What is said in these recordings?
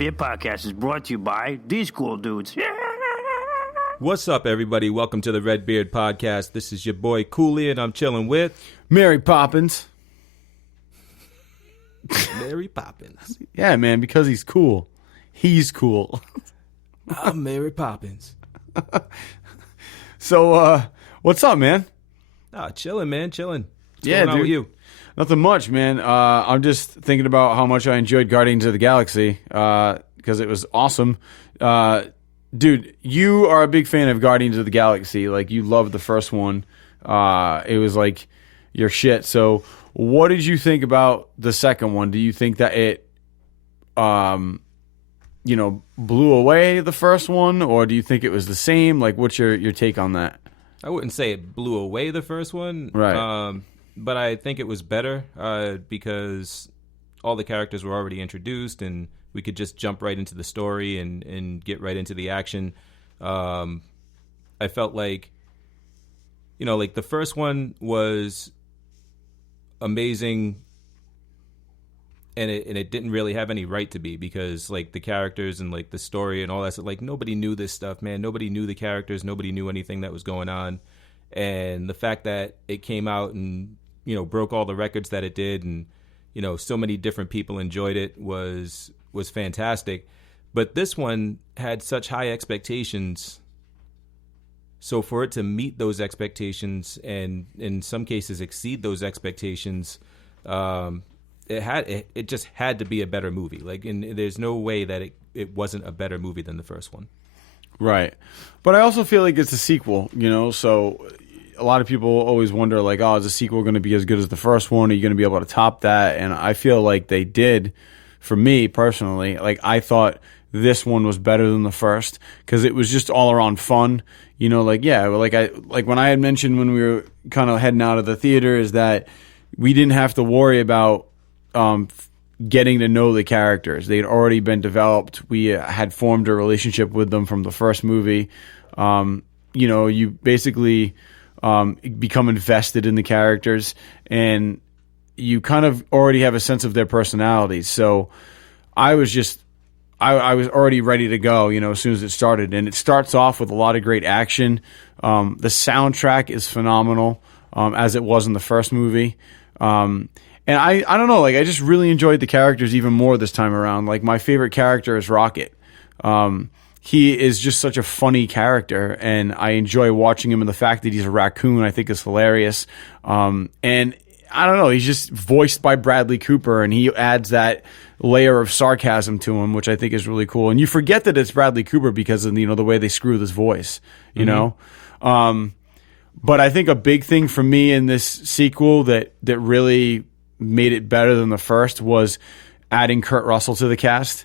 Beard Podcast is brought to you by these cool dudes. What's up, everybody? Welcome to the Red Beard Podcast. This is your boy Cooley, and I'm chilling with Mary Poppins. Mary Poppins. Yeah, man, because he's cool. He's cool. I'm Mary Poppins. So, what's up, man? Chilling, man, chilling. What's Yeah, going on dude. with you? Nothing much, man. I'm just thinking about how much I enjoyed Guardians of the Galaxy because it was awesome. Dude, you are a big fan of Guardians of the Galaxy. Like, you loved the first one. It was like your shit. So, what did you think about the second one? Do you think that it, blew away the first one, or do you think it was the same? Like, what's your take on that? I wouldn't say it blew away the first one. Right. But I think it was better because all the characters were already introduced and we could just jump right into the story and get right into the action. I felt like, like the first one was amazing and it didn't really have any right to be because like the characters and like the story and all that stuff, like nobody knew this stuff, man. Nobody knew the characters. Nobody knew anything that was going on. And the fact that it came out and, broke all the records that it did and, so many different people enjoyed it was fantastic. But this one had such high expectations. So for it to meet those expectations and in some cases exceed those expectations, it just had to be a better movie. Like, and there's no way that it wasn't a better movie than the first one. Right. But I also feel like it's a sequel, so a lot of people always wonder, like, oh, is the sequel going to be as good as the first one? Are you going to be able to top that? And I feel like they did. For me, personally, like, I thought this one was better than the first because it was just all around fun. Like when I had mentioned when we were kind of heading out of the theater is that we didn't have to worry about getting to know the characters. They had already been developed. We had formed a relationship with them from the first movie. You basically become invested in the characters, and you kind of already have a sense of their personalities. So I was already ready to go, as soon as it started. And it starts off with a lot of great action. The soundtrack is phenomenal, as it was in the first movie. And I don't know, like, I just really enjoyed the characters even more this time around. Like, my favorite character is Rocket. He is just such a funny character, and I enjoy watching him. And the fact that he's a raccoon, I think, is hilarious. And I don't know, he's just voiced by Bradley Cooper, and he adds that layer of sarcasm to him, which I think is really cool. And you forget that it's Bradley Cooper because of the way they screw with his voice, know. But I think a big thing for me in this sequel that really made it better than the first was adding Kurt Russell to the cast.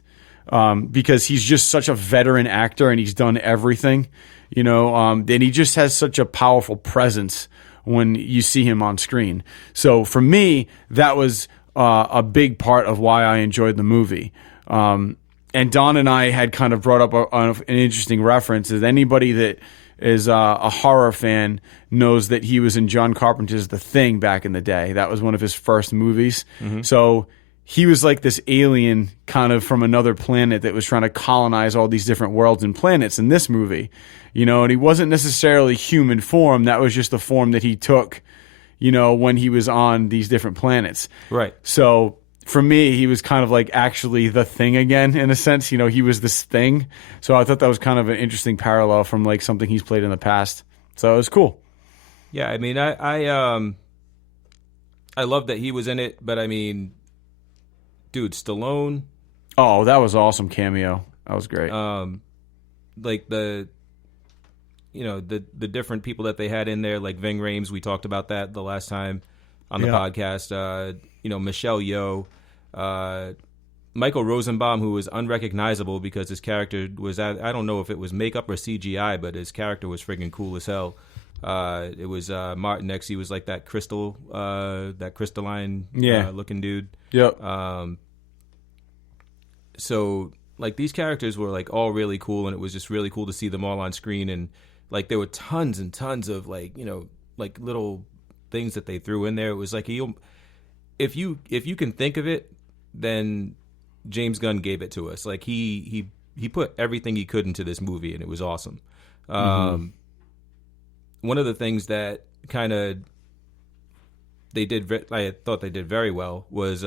Because he's just such a veteran actor and he's done everything, and he just has such a powerful presence when you see him on screen. So for me, that was a big part of why I enjoyed the movie. And Don and I had kind of brought up an interesting reference. Is anybody that is a horror fan knows that he was in John Carpenter's The Thing back in the day. That was one of his first movies. Mm-hmm. So he was like this alien kind of from another planet that was trying to colonize all these different worlds and planets in this movie, and he wasn't necessarily human form. That was just the form that he took, when he was on these different planets. Right. So for me, he was kind of like actually the Thing again, in a sense. He was this thing. So I thought that was kind of an interesting parallel from like something he's played in the past. So it was cool. Yeah, I mean, I love that he was in it, but I mean, dude, Stallone. Oh, that was awesome cameo. That was great. Like the different people that they had in there, like Ving Rhames. We talked about that the last time on the podcast. Michelle Yeoh, Michael Rosenbaum, who was unrecognizable because his character was, I don't know if it was makeup or CGI, but his character was friggin' cool as hell. It was Martin X. He was like that crystalline looking dude. Yep. So like these characters were like all really cool, and it was just really cool to see them all on screen. And like there were tons and tons of like like little things that they threw in there. It was like if you can think of it, then James Gunn gave it to us. Like he put everything he could into this movie, and it was awesome. One of the things that kind of I thought they did very well was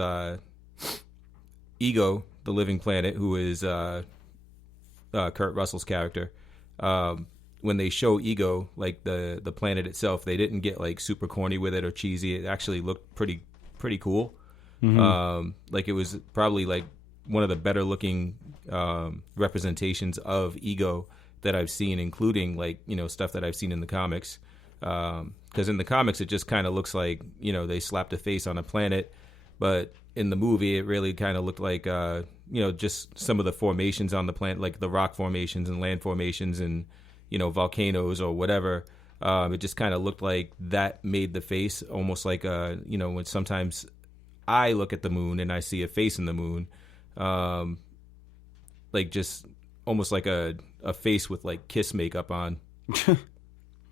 Ego, the Living Planet, who is Kurt Russell's character. When they show Ego, like the planet itself, they didn't get like super corny with it or cheesy. It actually looked pretty cool. Like it was probably like one of the better looking representations of Ego that I've seen, including like, you know, stuff that I've seen in the comics. Because in the comics, it just kind of looks like, you know, they slapped a face on a planet. But in the movie, it really kind of looked like, you know, just some of the formations on the planet, like the rock formations and land formations and, you know, volcanoes or whatever. It just kind of looked like that made the face almost like, you know, when sometimes I look at the moon and I see a face in the moon, like just almost like a face with like kiss makeup on.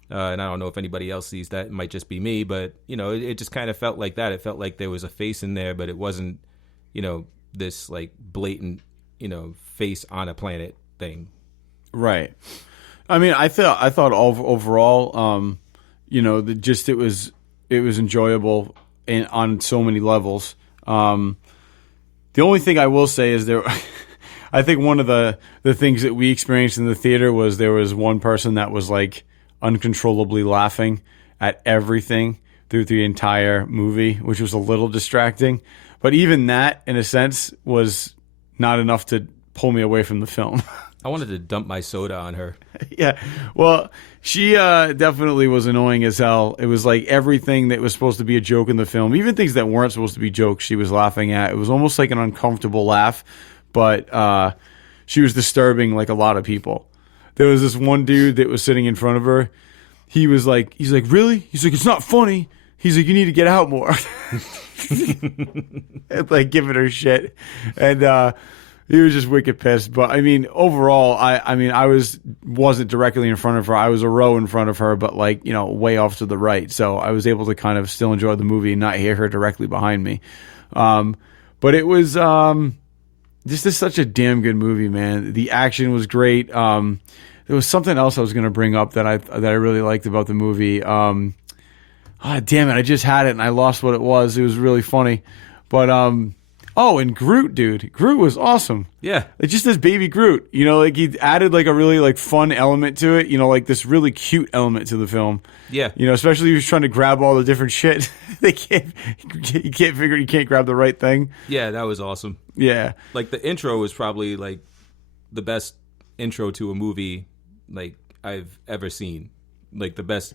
And I don't know if anybody else sees that. It might just be me, but, you know, it just kind of felt like that. It felt like there was a face in there, but it wasn't, you know, this like blatant, you know, face on a planet thing. Right. I mean, I thought overall, you know, it was enjoyable on so many levels. The only thing I will say is I think one of the things that we experienced in the theater was there was one person that was like uncontrollably laughing at everything through the entire movie, which was a little distracting. But even that, in a sense, was not enough to pull me away from the film. I wanted to dump my soda on her. Yeah. Well, she definitely was annoying as hell. It was like everything that was supposed to be a joke in the film, even things that weren't supposed to be jokes, she was laughing at. It was almost like an uncomfortable laugh, but she was disturbing like a lot of people. There was this one dude that was sitting in front of her. He's like, really? He's like, it's not funny. He's like, you need to get out more. And like giving her shit. And he was just wicked pissed. But I mean, overall, I wasn't directly in front of her. I was a row in front of her, but like, you know, way off to the right. So I was able to kind of still enjoy the movie and not hear her directly behind me. But it was just such a damn good movie, man. The action was great. There was something else I was going to bring up that I really liked about the movie. Damn it, I just had it and I lost what it was. It was really funny. But and Groot, dude. Groot was awesome. Yeah. Like just this baby Groot. You know, like he added like a really like fun element to it, you know, like this really cute element to the film. Yeah. You know, especially if he was trying to grab all the different shit. You can't grab the right thing. Yeah, that was awesome. Yeah. Like the intro was probably like the best intro to a movie like I've ever seen. Like the best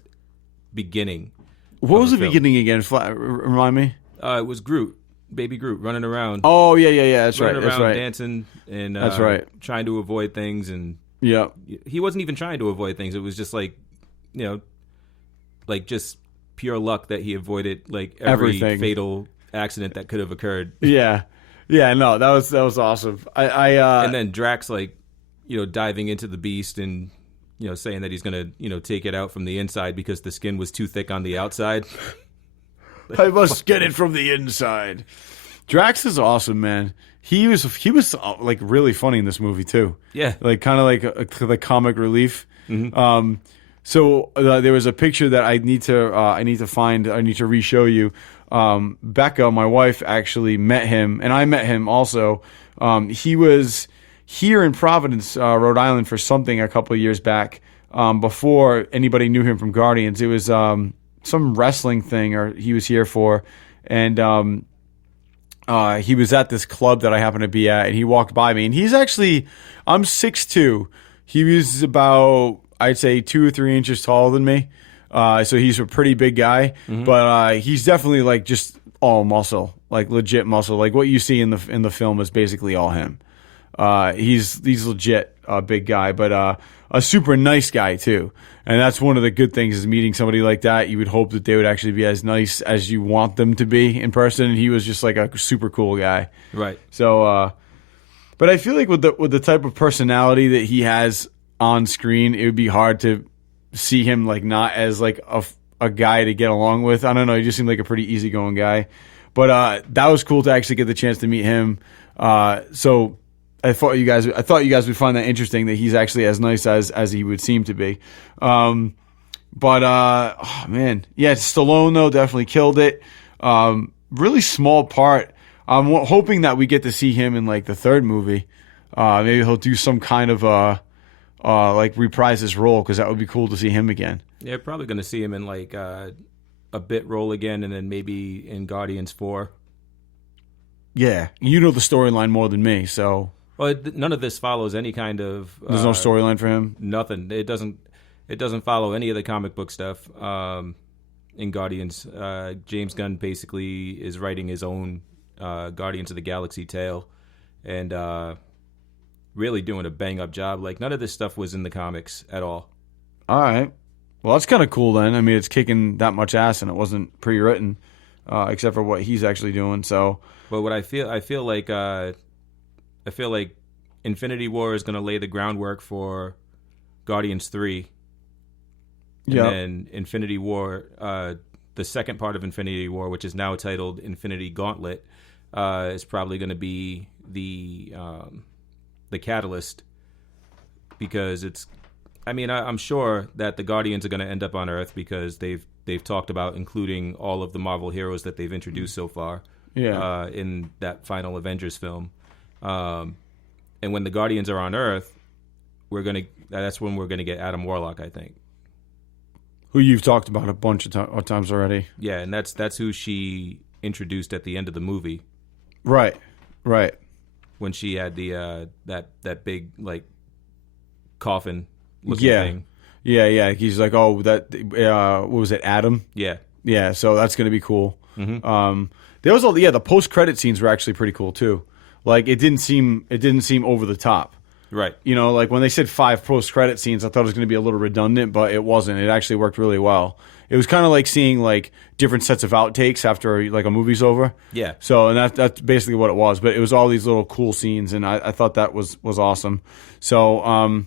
beginning. What was the beginning again? Remind me. It was Groot, baby Groot, running around. Oh yeah. That's right. Running That's around, right. dancing, and that's right. Trying to avoid things, and yeah, he wasn't even trying to avoid things. It was just like, you know, like just pure luck that he avoided like everything. Fatal accident that could have occurred. Yeah. No, that was awesome. And then Drax, like, you know, diving into the beast and, you know, saying that he's gonna, you know, take it out from the inside because the skin was too thick on the outside. I must get it from the inside. Drax is awesome, man. He was like really funny in this movie too. Yeah, like kind of like the comic relief. Mm-hmm. So there was a picture that I need to find. I need to re-show you. Becca, my wife, actually met him, and I met him also. He was here in Providence, Rhode Island, for something a couple of years back. Before anybody knew him from Guardians, it was some wrestling thing, or he was here for, and he was at this club that I happened to be at, and he walked by me, and I'm 6'2". He was about, I'd say, 2 or 3 inches taller than me. So he's a pretty big guy, but he's definitely like just all muscle, like legit muscle. Like what you see in the film is basically all him. He's legit a big guy, but a super nice guy too. And that's one of the good things is meeting somebody like that. You would hope that they would actually be as nice as you want them to be in person. And he was just like a super cool guy. Right. So, but I feel like with the type of personality that he has on screen, it would be hard to see him like not as like a guy to get along with. I don't know. He just seemed like a pretty easygoing guy. But that was cool to actually get the chance to meet him. So I thought you guys would find that interesting that he's actually as nice as he would seem to be. Oh man, yeah, Stallone though definitely killed it. Really small part. I'm hoping that we get to see him in like the third movie. Maybe he'll do some kind of like reprise his role, because that would be cool to see him again. Yeah, probably going to see him in like a bit role again, and then maybe in Guardians 4. Yeah, you know the storyline more than me, so. Well, none of this follows any kind of. There's no storyline for him. Nothing. It doesn't follow any of the comic book stuff. In Guardians, James Gunn basically is writing his own Guardians of the Galaxy tale, and really doing a bang up job. Like, none of this stuff was in the comics at all. All right. Well, that's kind of cool then. I mean, it's kicking that much ass, and it wasn't pre-written, except for what he's actually doing. So, but what I feel like Infinity War is going to lay the groundwork for Guardians 3. And then Infinity War, the second part of Infinity War, which is now titled Infinity Gauntlet, is probably going to be the catalyst, because it's. I mean, I'm sure that the Guardians are going to end up on Earth, because they've talked about including all of the Marvel heroes that they've introduced so far. Yeah. In that final Avengers film, and when the Guardians are on Earth, that's when we're gonna get Adam Warlock, I think. Who you've talked about a bunch of times already. Yeah, and that's who she introduced at the end of the movie. Right. When she had the that big like coffin looking thing. Yeah. He's like, oh, that what was it, Adam? Yeah. So that's gonna be cool. Mm-hmm. There was the post credit scenes were actually pretty cool too. Like it didn't seem over the top. Right. You know, like when they said 5 post credit scenes, I thought it was going to be a little redundant, but it wasn't. It actually worked really well. It was kind of like seeing like different sets of outtakes after like a movie's over. Yeah. So and that's basically what it was. But it was all these little cool scenes, and I thought that was awesome. So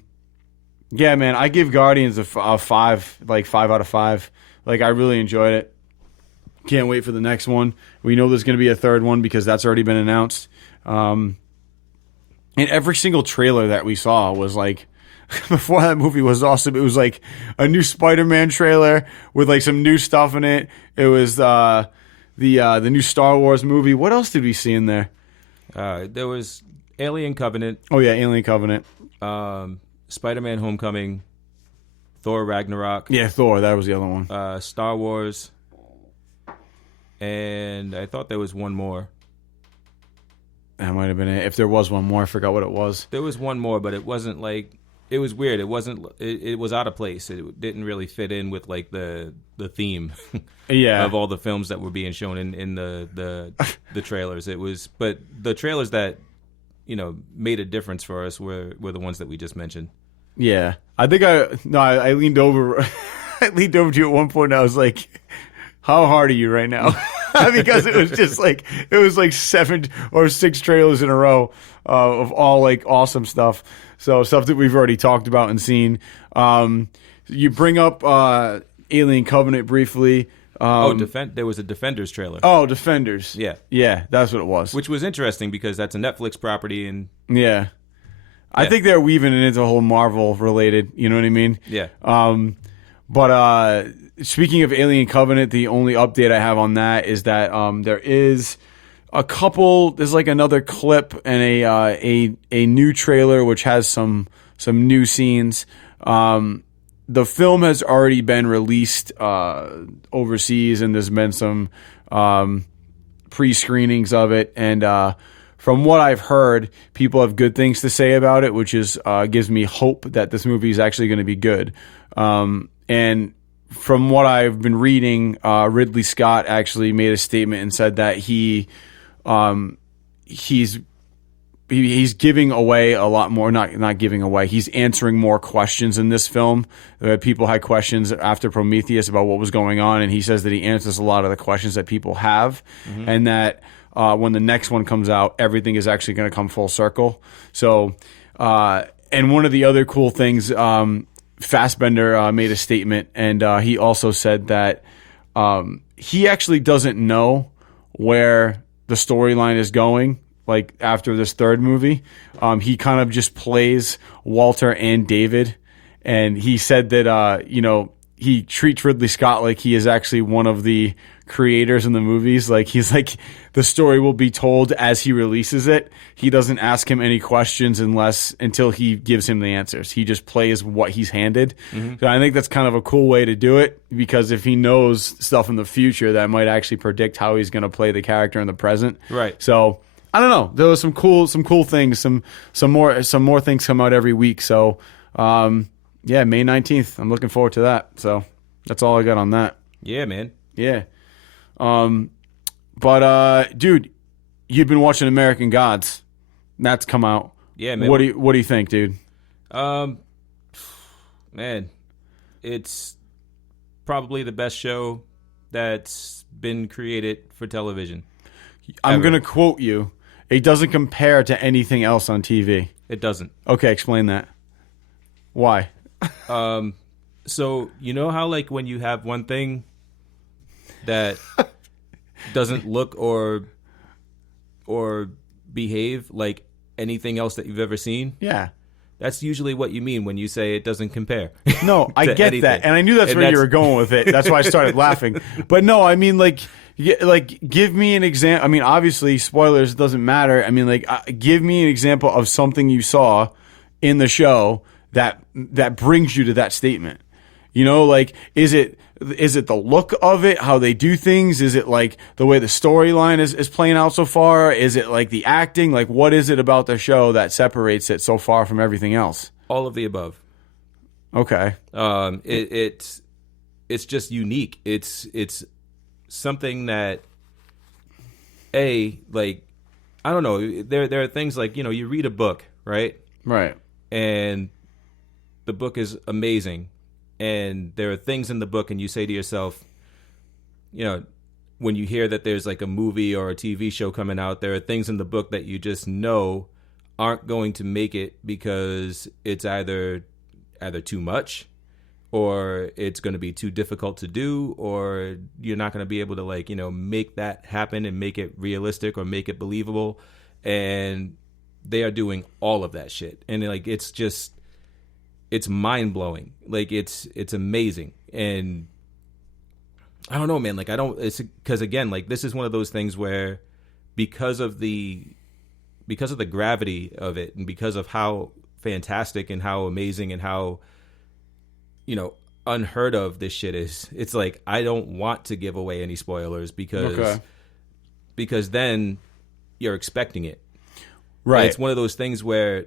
yeah, man, I give Guardians a 5, like 5 out of 5. Like I really enjoyed it. Can't wait for the next one. We know there's going to be a third one because that's already been announced. And every single trailer that we saw was like, before that movie was awesome. It was like a new Spider-Man trailer with like some new stuff in it. It was the new Star Wars movie. What else did we see in there? There was Alien Covenant. Oh yeah, Alien Covenant. Spider-Man Homecoming. Thor Ragnarok. Yeah, Thor. That was the other one. Star Wars. And I thought there was one more. That might have been it. If there was one more, I forgot what it was. There was one more, but it wasn't like. It was weird. It wasn't. It was out of place. It didn't really fit in with like the theme. Yeah. Of all the films that were being shown in the trailers. It was, but the trailers that made a difference for us were the ones that we just mentioned. Yeah, I think I leaned over. I leaned over to you at one point, and I was like, "How hard are you right now?" Because it was just like 7 or 6 trailers in a row of all like awesome stuff. So stuff that we've already talked about and seen. You bring up Alien Covenant briefly. There was a Defenders trailer. Oh, Defenders. Yeah, that's what it was. Which was interesting because that's a Netflix property, and I think they're weaving it into a whole Marvel related. You know what I mean? Yeah. But speaking of Alien Covenant, the only update I have on that is that there is a couple. There's like another clip and a new trailer which has some new scenes. The film has already been released overseas, and there's been some pre-screenings of it. And from what I've heard, people have good things to say about it, which is gives me hope that this movie is actually going to be good. And from what I've been reading, Ridley Scott actually made a statement and said that he's giving away a lot more, not giving away. He's answering more questions in this film. People had questions after Prometheus about what was going on, and he says that he answers a lot of the questions that people have, and that when the next one comes out, everything is actually going to come full circle. So, and one of the other cool things, Fassbender made a statement, and he also said that he actually doesn't know where the storyline is going, like after this third movie. He kind of just plays Walter and David, and he said that he treats Ridley Scott like he is actually one of the creators in the movies. Like he's like, the story will be told as he releases it. He doesn't ask him any questions until he gives him the answers. He just plays what he's handed. Mm-hmm. So I think that's kind of a cool way to do it, because if he knows stuff in the future, that might actually predict how he's going to play the character in the present. Right. So I don't know. There was some cool things. Some more things come out every week. So yeah, May 19th. I'm looking forward to that. So that's all I got on that. Yeah, man. Yeah. But dude, you've been watching American Gods. That's come out. Yeah, man. What do you think, dude? Man, it's probably the best show that's been created for television. I'm going to quote you. It doesn't compare to anything else on TV. It doesn't. Okay, explain that. Why? So you know how like when you have one thing that doesn't look or behave like anything else that you've ever seen? Yeah. That's usually what you mean when you say it doesn't compare. No, I get anything. That. And I knew that's where you were going with it. That's why I started laughing. But no, I mean, like give me an example. I mean, obviously, spoilers, doesn't matter. I mean, like, give me an example of something you saw in the show that brings you to that statement. You know, like, is it the look of it, how they do things? Is it like the way the storyline is playing out so far? Is it like the acting? Like, what is it about the show that separates it so far from everything else? All of the above. Okay. It's just unique. It's something that like, I don't know. There are things like, you read a book, right? Right. And the book is amazing. And there are things in the book, and you say to yourself, when you hear that there's like a movie or a TV show coming out, there are things in the book that you just know aren't going to make it because it's either too much, or it's going to be too difficult to do, or you're not going to be able to like, make that happen and make it realistic or make it believable. And they are doing all of that shit. And like, it's mind-blowing. Like, it's amazing. And I don't know, man. Like, it's because, again, like, this is one of those things where because of the gravity of it, and because of how fantastic and how amazing and how, unheard of this shit is, it's like, I don't want to give away any spoilers because then you're expecting it. Right. And it's one of those things where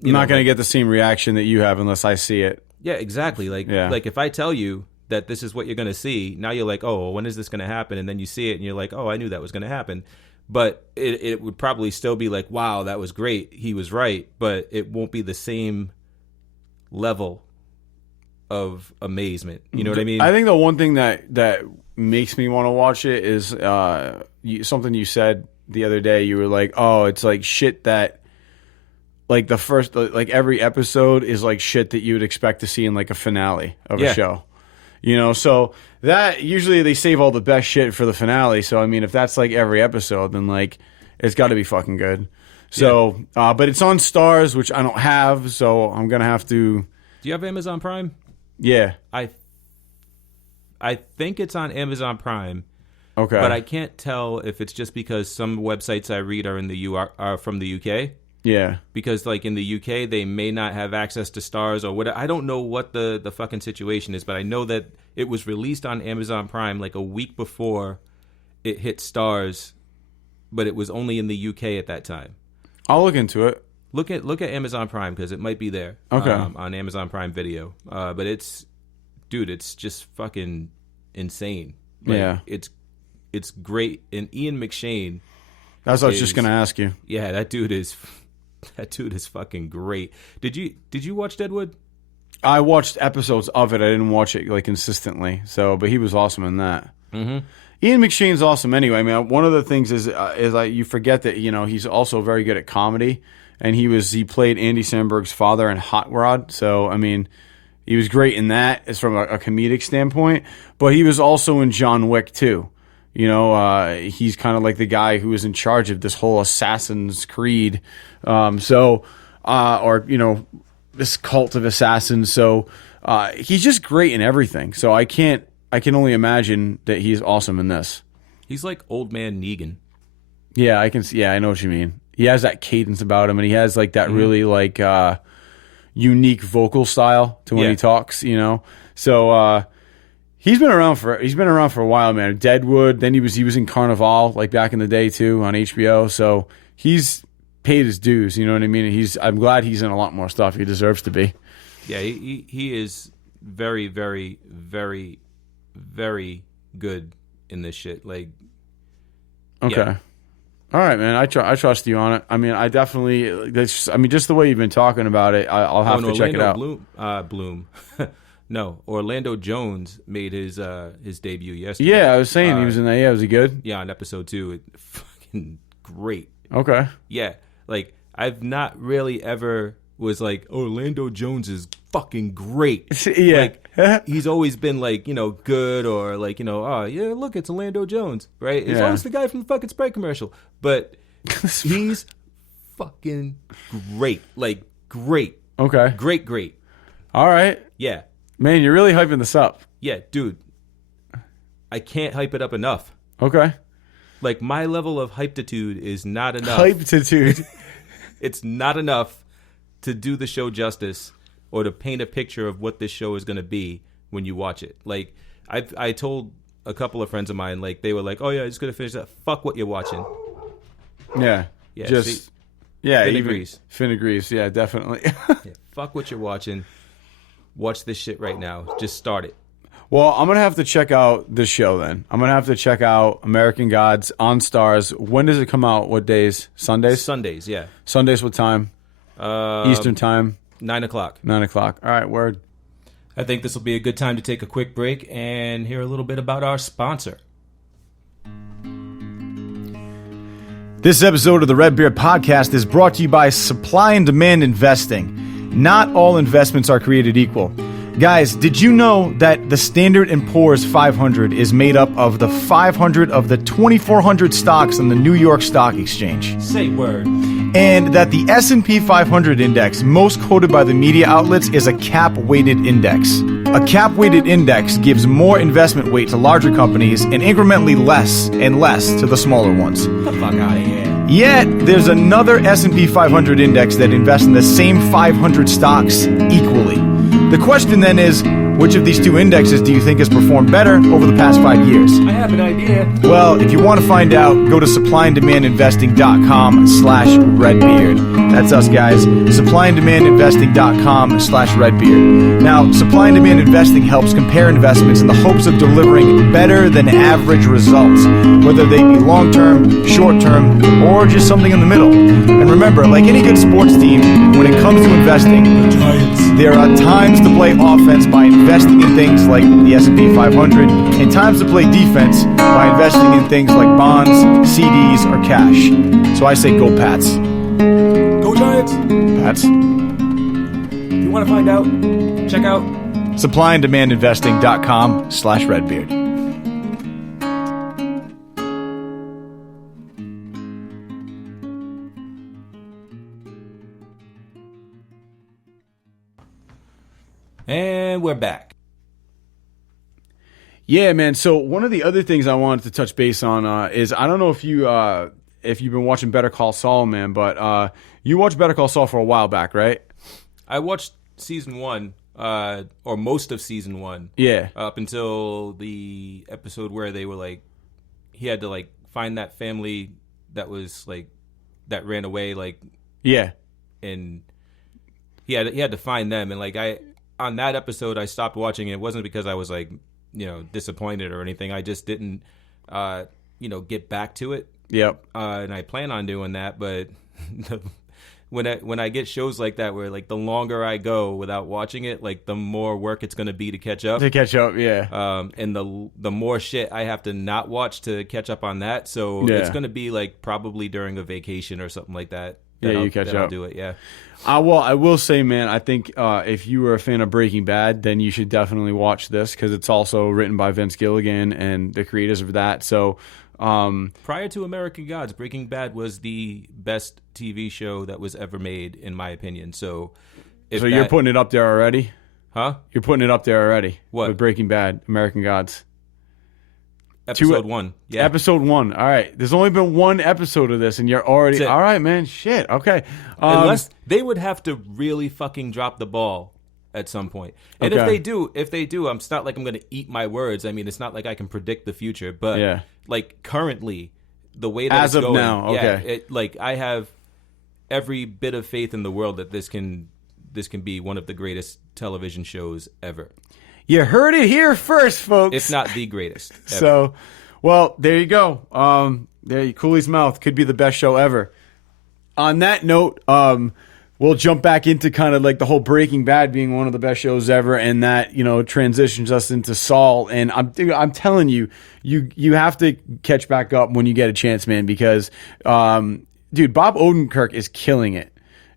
you're not going to get the same reaction that you have unless I see it. Yeah, exactly. Like, like if I tell you that this is what you're going to see, now you're like, oh, when is this going to happen? And then you see it and you're like, oh, I knew that was going to happen. But it would probably still be like, wow, that was great. He was right. But it won't be the same level of amazement. You know what I mean? I think the one thing that makes me want to watch it is something you said the other day. You were like, oh, it's like shit that, like the first, like every episode is like shit that you would expect to see in like a finale of a show, so that usually they save all the best shit for the finale. So, I mean, if that's like every episode, then like it's got to be fucking good. So, but it's on Stars, which I don't have. So I'm going to have to. Do you have Amazon Prime? Yeah. I think it's on Amazon Prime. Okay. But I can't tell if it's just because some websites I read are from the UK. Yeah. Because, like, in the UK, they may not have access to Stars or what. I don't know what the fucking situation is, but I know that it was released on Amazon Prime like a week before it hit Stars, but it was only in the UK at that time. I'll look into it. Look at Amazon Prime because it might be there. Okay. On Amazon Prime Video. But it's just fucking insane. Like, yeah. It's great. And Ian McShane. That's what I was just gonna ask you. Yeah, that dude is fucking great. Did you watch Deadwood? I watched episodes of it. I didn't watch it like consistently. But he was awesome in that. Mm-hmm. Ian McShane's awesome anyway. I mean, one of the things is like you forget that he's also very good at comedy, and he played Andy Samberg's father in Hot Rod. So I mean, he was great in that as from a comedic standpoint. But he was also in John Wick too. He's kind of like the guy who is in charge of this whole Assassin's Creed. This cult of assassins. So he's just great in everything. So I can only imagine that he's awesome in this. He's like old man Negan. Yeah, I can see. Yeah, I know what you mean. He has that cadence about him, and he has like that really like unique vocal style to when he talks. So he's been around for a while, man. Deadwood. Then he was in Carnival like back in the day too on HBO. So he's paid his dues. You know what I mean? And I'm glad he's in a lot more stuff. He deserves to be. Yeah, he is very, very, very, very good in this shit. Like, okay. Yeah. All right, man. I trust you on it. I mean, I definitely. Just the way you've been talking about it, I'll have to check it out. No, Orlando Jones made his debut yesterday. Yeah, I was saying he was in that. Yeah, was he good? Yeah, on episode 2, fucking great. Okay. Yeah, like I've not really ever was like Orlando Jones is fucking great. Yeah. Like, he's always been like, good or like, oh yeah, look, it's Orlando Jones, right? It's always the guy from the fucking Sprite commercial. But he's fucking great. Like great. Okay. Great. All right. Yeah. Man, you're really hyping this up. Yeah, dude. I can't hype it up enough. Okay. Like my level of hyptitude is not enough. Hyptitude. It's not enough to do the show justice or to paint a picture of what this show is going to be when you watch it. Like, I told a couple of friends of mine, like, they were like, oh, yeah, I'm just going to finish that. Fuck what you're watching. Yeah. Finn agrees. Finn agrees. Yeah, definitely. Yeah, fuck what you're watching. Watch this shit right now. Just start it. Well, I'm going to have to check out this show then. I'm going to have to check out American Gods on Stars. When does it come out? What days? Sundays? Sundays, yeah. Sundays, what time? Eastern time? 9 o'clock. 9 o'clock. All right, word. I think this will be a good time to take a quick break and hear a little bit about our sponsor. This episode of the Red Beard Podcast is brought to you by Supply and Demand Investing. Not all investments are created equal. Guys, did you know that the Standard & Poor's 500 is made up of the 500 of the 2,400 stocks on the New York Stock Exchange? Say word. And that the S&P 500 index, most quoted by the media outlets, is a cap-weighted index. A cap-weighted index gives more investment weight to larger companies and incrementally less and less to the smaller ones. Get the fuck out of here. Yet, there's another S&P 500 index that invests in the same 500 stocks equally. The question then is, which of these two indexes do you think has performed better over the past 5 years? I have an idea. Well, if you want to find out, go to supplyanddemandinvesting.com/redbeard. That's us, guys. supplyanddemandinvesting.com/redbeard. Now, supply and demand investing helps compare investments in the hopes of delivering better than average results, whether they be long-term, short-term, or just something in the middle. And remember, like any good sports team, when it comes to investing, there are times to play offense by investing in things like the S&P 500 and times to play defense by investing in things like bonds, CDs, or cash. So I say go Pats. Go Giants. Pats. If you want to find out, check out supplyanddemandinvesting.com/redbeard. And we're back. Yeah, man. So one of the other things I wanted to touch base on is I don't know if you've been watching Better Call Saul, man, but you watched Better Call Saul for a while back, right? I watched season 1, or most of season 1. Yeah. Up until the episode where they were like, he had to like find that family that was like that ran away, like yeah, and he had to find them, and like on that episode I stopped watching it. It wasn't because I was like, disappointed or anything. I just didn't, get back to it. Yep. And I plan on doing that, but when I get shows like that where like the longer I go without watching it, like the more work it's going to be to catch up. Yeah. And the more shit I have to not watch to catch up on that. So it's going to be like probably during a vacation or something like that you catch I'll up. do it. Yeah. I will say, man, I think if you were a fan of Breaking Bad, then you should definitely watch this because it's also written by Vince Gilligan and the creators of that. So, prior to American Gods, Breaking Bad was the best TV show that was ever made, in my opinion. So, you're putting it up there already? Huh? You're putting it up there already? What? With Breaking Bad, American Gods. Episode 1. Yeah. Episode 1. All right. There's only been one episode of this, and you're already... All right, man. Shit. Okay. Unless they would have to really fucking drop the ball at some point. And Okay. if they do, it's not like I'm going to eat my words. I mean, it's not like I can predict the future. But, Yeah. like, currently, the way that As it's of going... now, okay. I have every bit of faith in the world that this can be one of the greatest television shows ever. You heard it here first, folks. If not the greatest. Ever. So, well, there you go. Cooley's Mouth could be the best show ever. On that note, we'll jump back into kind of like the whole Breaking Bad being one of the best shows ever, and that transitions us into Saul. And I'm telling you, you have to catch back up when you get a chance, man, because dude, Bob Odenkirk is killing it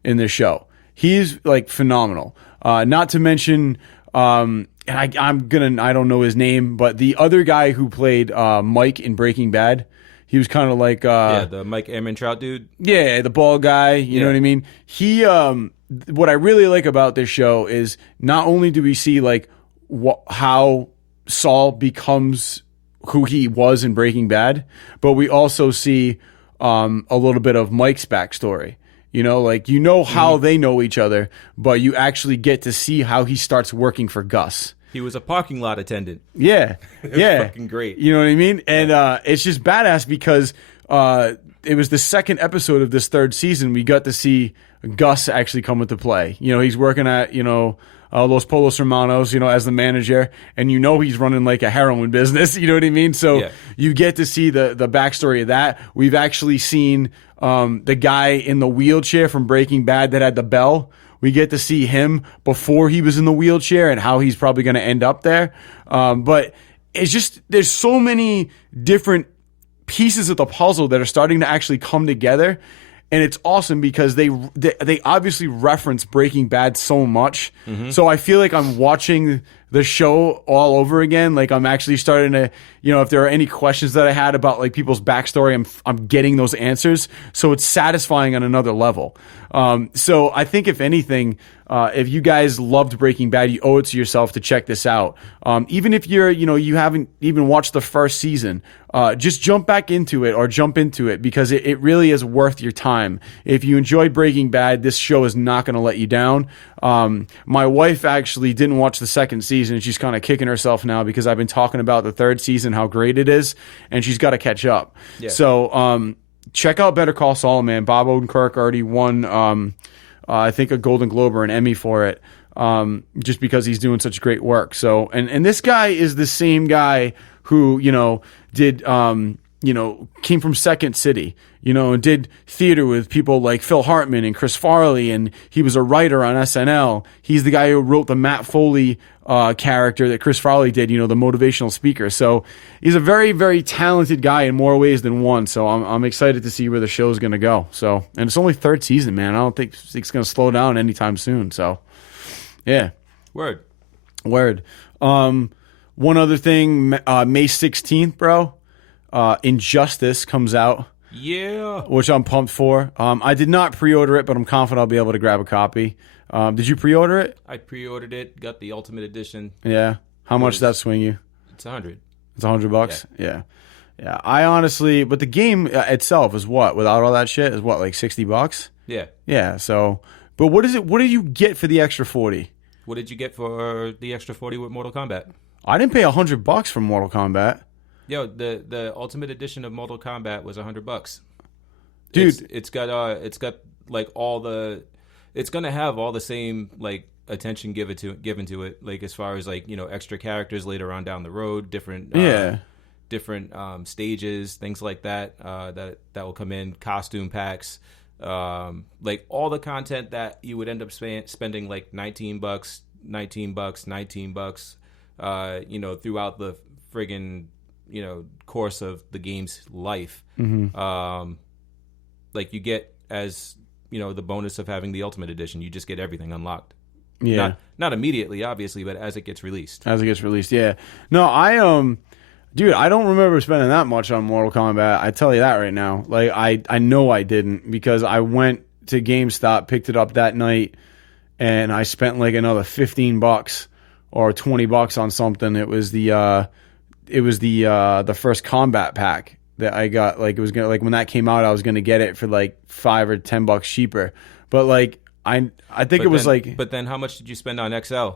in this show. He's like phenomenal. Not to mention. And I don't know his name, but the other guy who played Mike in Breaking Bad, he was kind of like the Mike Ehrmantraut dude. Yeah, the bald guy. You know what I mean? He what I really like about this show is not only do we see like how Saul becomes who he was in Breaking Bad, but we also see a little bit of Mike's backstory. How they know each other, but you actually get to see how he starts working for Gus. He was a parking lot attendant. Yeah. Yeah. Fucking great. You know what I mean? And it's just badass because it was the second episode of this third season. We got to see Gus actually come into play. He's working at, Los Polos Hermanos, as the manager, and he's running like a heroin business. You know what I mean? So you get to see the backstory of that. We've actually seen the guy in the wheelchair from Breaking Bad that had the bell. We get to see him before he was in the wheelchair and how he's probably going to end up there. But it's just, there's so many different pieces of the puzzle that are starting to actually come together. And it's awesome because they obviously reference Breaking Bad so much. Mm-hmm. So I feel like I'm watching the show all over again. Like I'm actually starting to, if there are any questions that I had about like people's backstory, I'm getting those answers. So it's satisfying on another level. So I think if anything, if you guys loved Breaking Bad, you owe it to yourself to check this out. Even if you haven't even watched the first season, just jump into it because it really is worth your time. If you enjoyed Breaking Bad, this show is not going to let you down. My wife actually didn't watch the second season. She's kind of kicking herself now because I've been talking about the third season, how great it is, and she's got to catch up. Yeah. So check out Better Call Saul, man. Bob Odenkirk already won, I think, a Golden Globe or an Emmy for it, just because he's doing such great work. So, and this guy is the same guy who, did, came from Second City, and did theater with people like Phil Hartman and Chris Farley, and he was a writer on SNL. He's the guy who wrote the Matt Foley character that Chris Farley did, the motivational speaker. So he's a very, very talented guy in more ways than one. So I'm excited to see where the show's going to go. So, and it's only third season, man. I don't think it's going to slow down anytime soon. So, yeah. Word. One other thing, May 16th, bro, Injustice comes out. Yeah. Which I'm pumped for. I did not pre-order it, but I'm confident I'll be able to grab a copy. Did you pre-order it? I pre-ordered it, got the Ultimate Edition. Yeah. How much did that swing you? It's $100. It's $100? Yeah. I honestly, but the game itself is what? Without all that shit, is what, like $60? Yeah. Yeah, so, but what is it? What did you get for the extra 40? What did you get for the extra 40 with Mortal Kombat? I didn't pay $100 for Mortal Kombat. Yo, the Ultimate Edition of Mortal Kombat was $100. Dude, it's got like all the, it's gonna have all the same like attention given to it, like as far as like extra characters later on down the road, different stages, things like that that will come in, costume packs, like all the content that you would end up spending like $19, throughout the friggin' course of the game's life. Mm-hmm. Like you get as the bonus of having the Ultimate Edition. You just get everything unlocked. Yeah. Not immediately, obviously, but as it gets released. Yeah. No, dude, I don't remember spending that much on Mortal Kombat. I tell you that right now. Like, I know I didn't, because I went to GameStop, picked it up that night, and I spent like another $15 or $20 on something. It was the first combat pack that I got. Like, it was gonna, like, when that came out, I was gonna get it for like $5 or $10 cheaper. But like, I think But then how much did you spend on XL?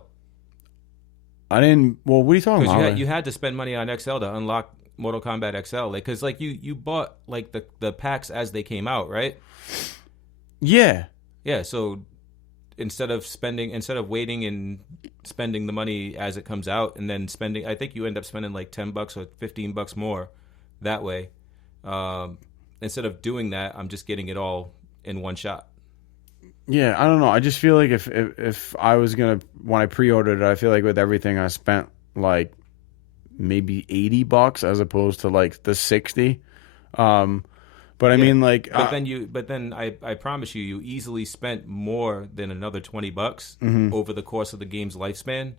I didn't. Well, what are you talking about? Because you had to spend money on XL to unlock Mortal Kombat XL. Like, because like you bought like the packs as they came out, right? Yeah. Yeah. So instead of waiting and spending the money as it comes out, and then spending, I think you end up spending like $10 or $15 more that way. Instead of doing that, I'm just getting it all in one shot. Yeah, I don't know. I just feel like if I was gonna, when I pre-ordered it, I feel like with everything I spent like maybe $80 as opposed to like the 60. But I mean, like, but then I promise you easily spent more than another $20 over the course of the game's lifespan.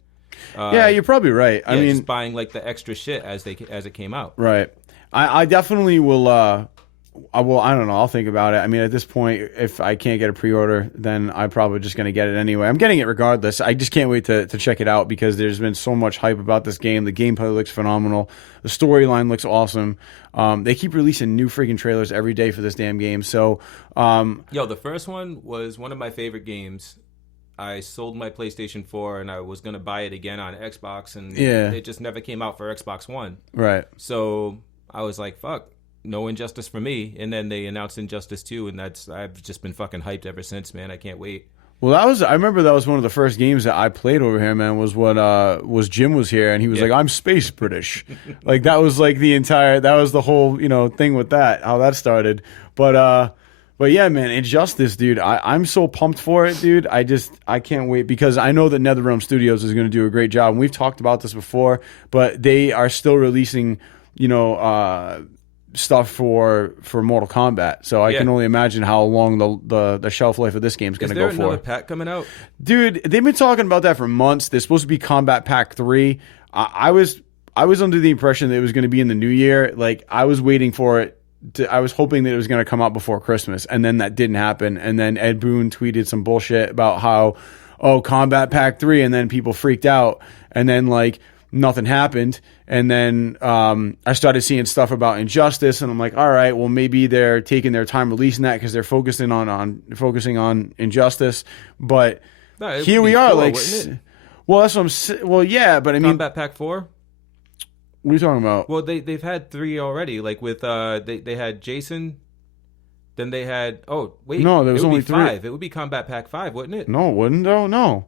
Yeah, you're probably right. I mean, just buying like the extra shit as it came out. Right. I definitely will. I don't know. I'll think about it. I mean, at this point, if I can't get a pre-order, then I'm probably just going to get it anyway. I'm getting it regardless. I just can't wait to check it out, because there's been so much hype about this game. The gameplay looks phenomenal. The storyline looks awesome. They keep releasing new freaking trailers every day for this damn game. So, the first one was one of my favorite games. I sold my PlayStation 4 and I was going to buy it again on Xbox, and it just never came out for Xbox One. Right. So I was like, fuck. No Injustice for me, and then they announced Injustice 2, and I've just been fucking hyped ever since, man. I can't wait. Well, I remember that was one of the first games that I played over here, man, was when Jim was here, and he was like, I'm space British. Like, that was like that was the whole, thing with that, how that started. But yeah, man, Injustice, dude, I'm so pumped for it, dude. I can't wait, because I know that NetherRealm Studios is going to do a great job, and we've talked about this before, but they are still releasing, stuff for Mortal Kombat, so I can only imagine how long the shelf life of this game is going to go for. Is there another pack coming out? Dude, they've been talking about that for months. There's supposed to be Combat Pack 3. I was under the impression that it was going to be in the new year. Like, I was waiting for it. I was hoping that it was going to come out before Christmas, and then that didn't happen. And then Ed Boon tweeted some bullshit about how, Combat Pack 3, and then people freaked out, and then like nothing happened. And then I started seeing stuff about Injustice, and I'm like, all right, well, maybe they're taking their time releasing that because they're focusing on Injustice. But here we are, like, well, that's what I'm saying. Well, yeah, but I mean, Combat Pack 4. What are you talking about? Well, they've had 3 already. Like with they had Jason, then they had no, there was only 3. 5. It would be Combat Pack 5, wouldn't it? No, it wouldn't though. No,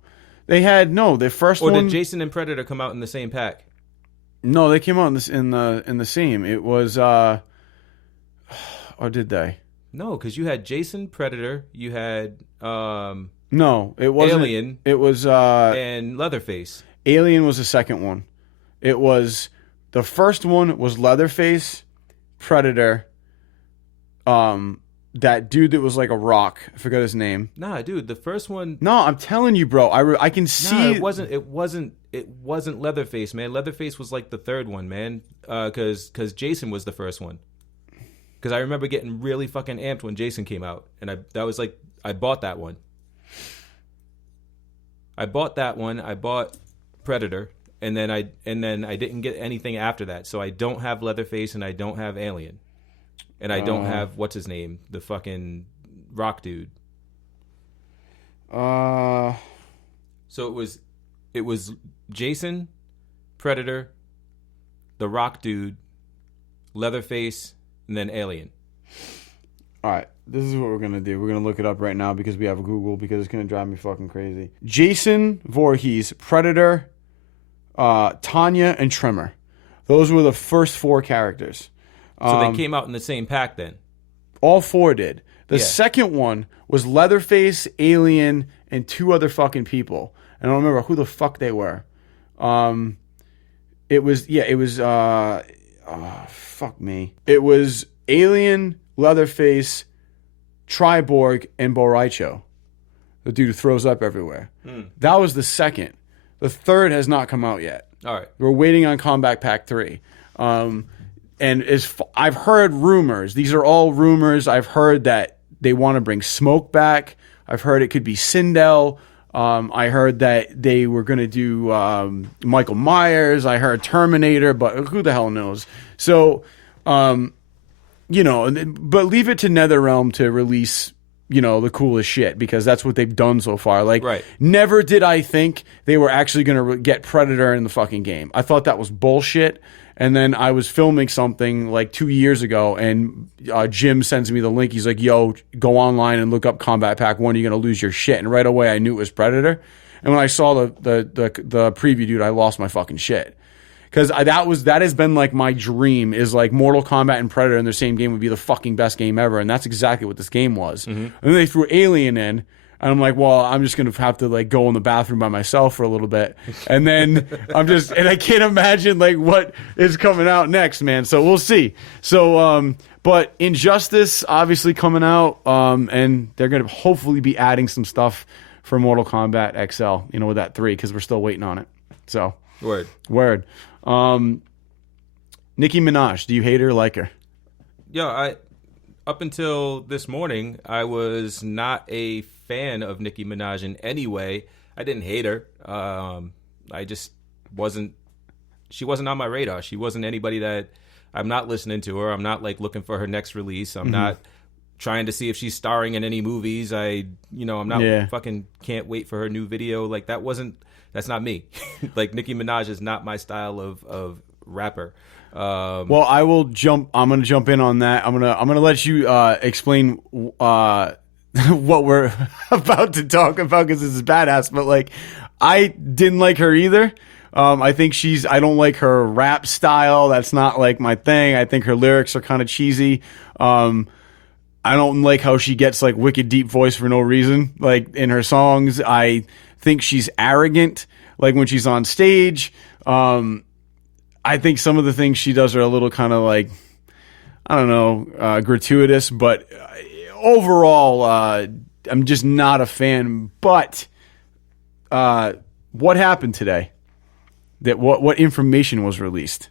they had the first one. Or did Jason and Predator come out in the same pack? No, they came out in the same. It was or did they? No, because you had Jason, Predator, you had no, it wasn't Alien. It was and Leatherface. Alien was the second one. It was the first one was Leatherface, Predator, that dude that was like a rock. I forgot his name. Nah, dude, the first one. No, I'm telling you, bro. I can see. Nah, it wasn't Leatherface, man. Leatherface was like the third one, man. Because Jason was the first one. Because I remember getting really fucking amped when Jason came out, and I bought that one. I bought Predator, and then I didn't get anything after that. So I don't have Leatherface, and I don't have Alien. And I don't have, what's his name? The fucking rock dude. So it was Jason, Predator, the rock dude, Leatherface, and then Alien. All right. This is what we're going to do. We're going to look it up right now because we have Google, because it's going to drive me fucking crazy. Jason Voorhees, Predator, Tanya, and Tremor. Those were the first 4 characters. So they came out in the same pack then? All 4 did. The second one was Leatherface, Alien, and 2 other fucking people. I don't remember who the fuck they were. It was fuck me. It was Alien, Leatherface, Triborg, and Boraicho, the dude who throws up everywhere. That was the second. The third has not come out yet. All right. We're waiting on Combat Pack 3. And I've heard rumors. These are all rumors. I've heard that they want to bring Smoke back. I've heard it could be Sindel. I heard that they were going to do Michael Myers. I heard Terminator, but who the hell knows? So, but leave it to NetherRealm to release, the coolest shit, because that's what they've done so far. Like, right. Never did I think they were actually going to get Predator in the fucking game. I thought that was bullshit. And then I was filming something like 2 years ago, and Jim sends me the link. He's like, yo, go online and look up Combat Pack 1. You're going to lose your shit. And right away, I knew it was Predator. And when I saw the preview, dude, I lost my fucking shit. Because that has been like my dream, is like Mortal Kombat and Predator in the same game would be the fucking best game ever. And that's exactly what this game was. Mm-hmm. And then they threw Alien in. And I'm like, well, I'm just going to have to like go in the bathroom by myself for a little bit. And then and I can't imagine like what is coming out next, man. So we'll see. So, but Injustice obviously coming out, and they're going to hopefully be adding some stuff for Mortal Kombat XL, with that 3, because we're still waiting on it. So, Word. Nicki Minaj, do you hate her or like her? Yo, up until this morning, I was not a fan of Nicki Minaj in any way. I didn't hate her. I just wasn't. She wasn't on my radar. She wasn't anybody that I'm not listening to her. I'm not like looking for her next release. I'm not trying to see if she's starring in any movies. I'm not fucking can't wait for her new video. Like that's not me. Like Nicki Minaj is not my style of rapper. Well, I'm going to jump in on that. I'm going to let you explain what we're about to talk about, because this is badass. But like, I didn't like her either. I think I don't like her rap style. That's not like my thing. I think her lyrics are kind of cheesy. I don't like how she gets like wicked deep voice for no reason. Like in her songs, I think she's arrogant. Like when she's on stage, I think some of the things she does are a little kind of like, I don't know, gratuitous, but overall, I'm just not a fan. But what happened today? What information was released?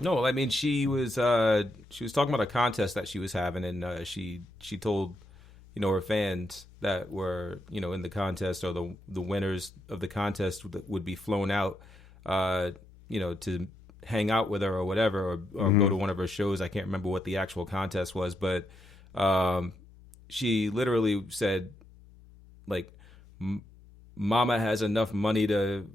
No, I mean she was talking about a contest that she was having, and she told her fans that were in the contest, or the winners of the contest would be flown out to hang out with her or whatever, or go to one of her shows. I can't remember what the actual contest was, but she literally said, like, Mama has enough money to,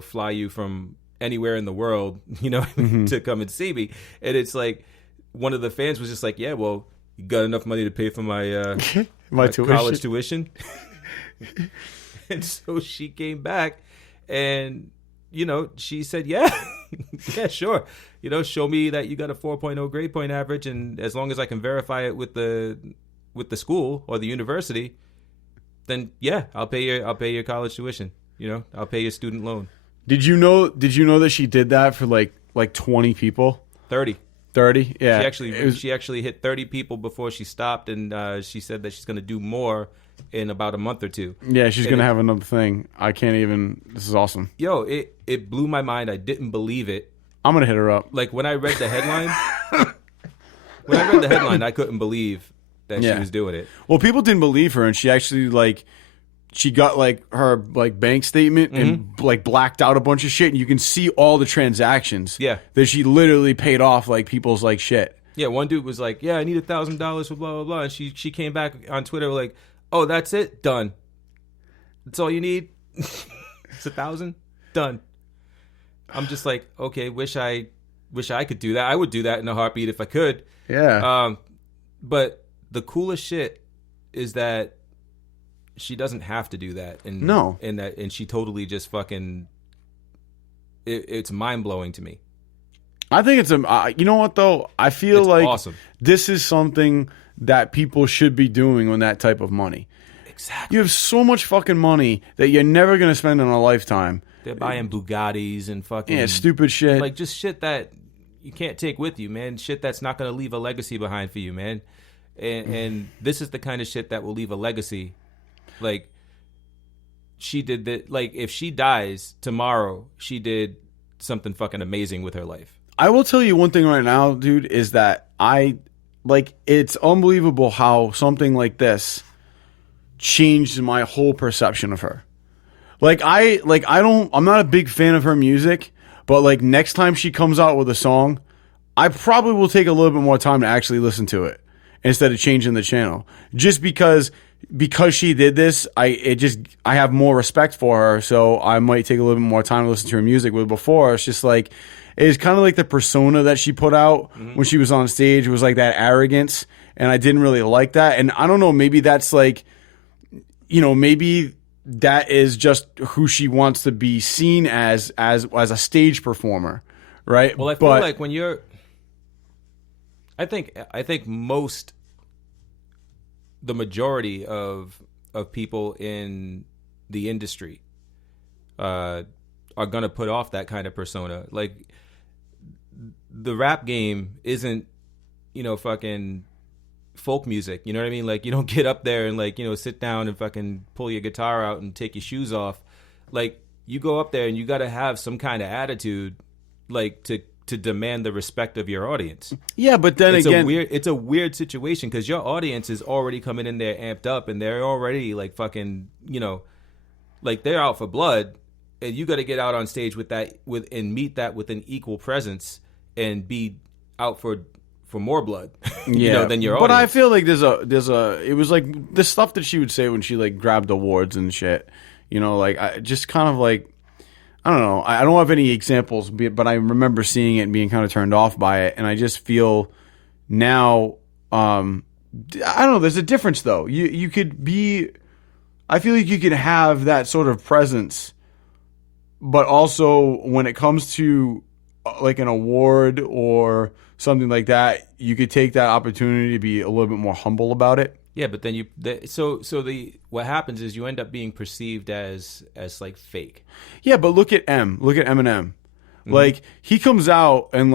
fly you from anywhere in the world, to come and see me. And it's like, one of the fans was just like, yeah, well, you got enough money to pay for my my college tuition. And so she came back and, she said, yeah, yeah, sure. Show me that you got a 4.0 grade point average. And as long as I can verify it with the school or the university, then yeah, I'll pay your college tuition. I'll pay your student loan. Did you know that she did that for like 20 people? 30. 30? Yeah. She actually hit 30 people before she stopped, and she said that she's going to do more in about a month or two. Yeah, she's going to have another thing. I can't even. This is awesome. Yo, it blew my mind. I didn't believe it. I'm going to hit her up. Like when I read the headline, I couldn't believe that she was doing it. Well, people didn't believe her, and she actually she got her bank statement and blacked out a bunch of shit, and you can see all the transactions. Yeah, that she literally paid off people's shit. Yeah, one dude was like, "Yeah, I need $1,000 for blah blah blah," and she came back on Twitter like, "Oh, that's it, done. That's all you need. It's 1,000, done." I'm just like, okay, wish I could do that. I would do that in a heartbeat if I could. Yeah. But the coolest shit is that she doesn't have to do that. And no. And she totally just fucking. It's mind blowing to me. I think it's you know what though? I feel it's like awesome. This is something that people should be doing on that type of money. Exactly. You have so much fucking money that you're never going to spend in a lifetime. They're buying Bugattis and fucking stupid shit. Like just shit that you can't take with you, man. Shit that's not going to leave a legacy behind for you, man. and this is the kind of shit that will leave a legacy. Like, she did that. Like, if she dies tomorrow, she did something fucking amazing with her life. I will tell you one thing right now, dude, is that it's unbelievable how something like this changed my whole perception of her. I'm not a big fan of her music, but like next time she comes out with a song, I probably will take a little bit more time to actually listen to it instead of changing the channel. Just because she did this, I have more respect for her, so I might take a little bit more time to listen to her music. But before, it's just like, it's kind of like the persona that she put out when she was on stage. It was like that arrogance, and I didn't really like that. And I don't know, maybe that's like, maybe that is just who she wants to be seen as a stage performer, right? Well, I feel like when you're, I think the majority of people in the industry are gonna put off that kind of persona. Like, the rap game isn't, fucking folk music. You know what I mean? Like, you don't get up there and like, sit down and fucking pull your guitar out and take your shoes off. Like, you go up there and you got to have some kind of attitude, like to demand the respect of your audience. Yeah, but then it's a weird situation because your audience is already coming in there amped up and they're already like fucking, like they're out for blood, and you got to get out on stage and meet that with an equal presence and be out for more blood, than your audience. But I feel like it was like the stuff that she would say when she like grabbed awards and shit, like I just kind of like, I don't know. I don't have any examples, but I remember seeing it and being kind of turned off by it. And I just feel now, I don't know. There's a difference though. You could be, I feel like you could have that sort of presence, but also when it comes to like an award or something like that, you could take that opportunity to be a little bit more humble about it. Yeah, but then what happens is you end up being perceived as like fake. Yeah, but look at Eminem. Mm-hmm. Like, he comes out and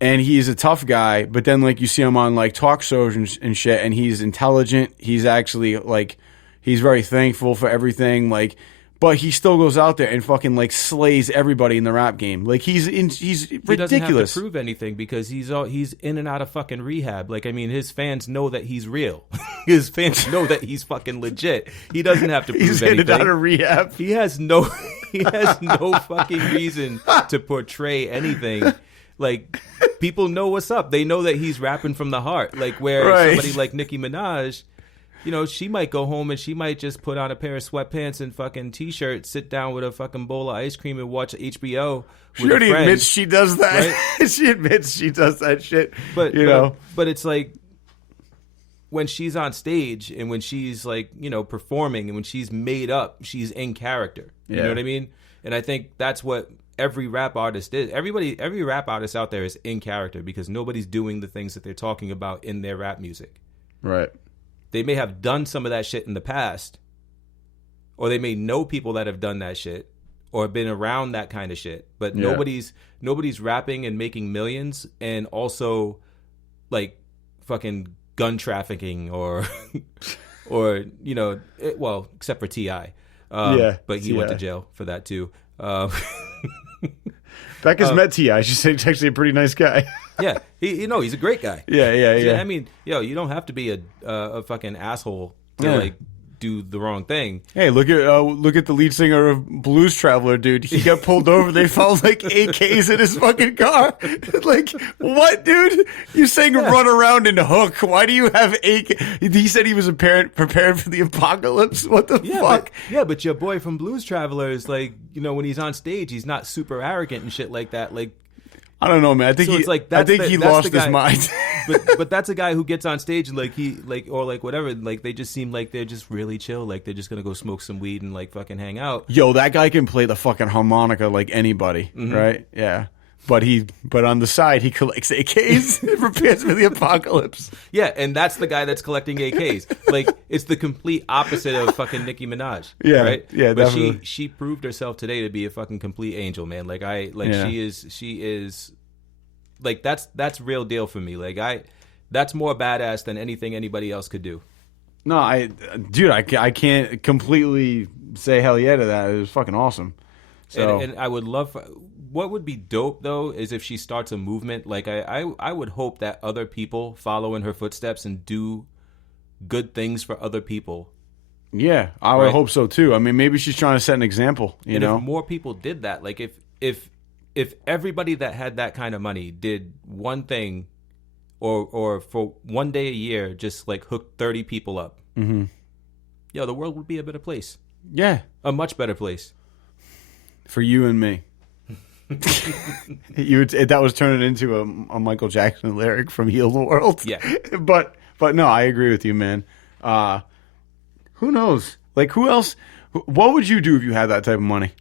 he's a tough guy, but then like you see him on like talk shows and shit, and he's intelligent. He's actually like, he's very thankful for everything. Like, but he still goes out there and fucking like slays everybody in the rap game. Like, he's ridiculous. He doesn't have to prove anything because he's in and out of fucking rehab. Like, I mean, his fans know that he's real. His fans know that he's fucking legit. He doesn't have to prove he's anything. He's in and out of rehab. He has no fucking reason to portray anything. Like, people know what's up. They know that he's rapping from the heart. Like, where somebody like Nicki Minaj, she might go home and she might just put on a pair of sweatpants and fucking t-shirt, sit down with a fucking bowl of ice cream and watch HBO. She already admits she does that. Right? She admits she does that shit. But it's like, when she's on stage and when she's like, performing and when she's made up, she's in character. You know what I mean? And I think that's what every rap artist is. Every rap artist out there is in character because nobody's doing the things that they're talking about in their rap music. Right. They may have done some of that shit in the past, or they may know people that have done that shit or been around that kind of shit, but nobody's rapping and making millions and also like fucking gun trafficking or except for T.I. But he went to jail for that too. Becca's met T.I. She's actually a pretty nice guy. Yeah, he's a great guy. Yeah. I mean, you don't have to be a fucking asshole to like do the wrong thing. Hey, look at the lead singer of Blues Traveler, dude. He got pulled over. They found like AKs in his fucking car. Like, what, dude? You saying run around and hook? Why do you have AK? He said he was prepared for the apocalypse. What the fuck? But your boy from Blues Traveler is like, when he's on stage, he's not super arrogant and shit like that. Like, I don't know, man. I think he lost his mind. but that's a guy who gets on stage and whatever. Like, they just seem like they're just really chill. Like, they're just gonna go smoke some weed and like fucking hang out. Yo, that guy can play the fucking harmonica like anybody, right? Yeah. But on the side, he collects AKs and prepares for the apocalypse. Yeah, and that's the guy that's collecting AKs. Like, it's the complete opposite of fucking Nicki Minaj. Yeah, right? Yeah, but definitely. she proved herself today to be a fucking complete angel, man. She is like, that's real deal for me. Like, That's more badass than anything anybody else could do. No, I can't completely say hell yeah to that. It was fucking awesome. So And I would love. What would be dope though is if she starts a movement. Like I would hope that other people follow in her footsteps and do good things for other people. yeah, I would hope so too. I mean, maybe she's trying to set an example. You know, if more people did that, like if everybody that had that kind of money did one thing, or for one day a year, just like hook 30 people up, yo, the world would be a better place. Yeah, A much better place. for you and me. That was turning into a Michael Jackson lyric from Heal the World. Yeah. but no, I agree with you, man. Who knows? Like, who else? What would you do if you had that type of money?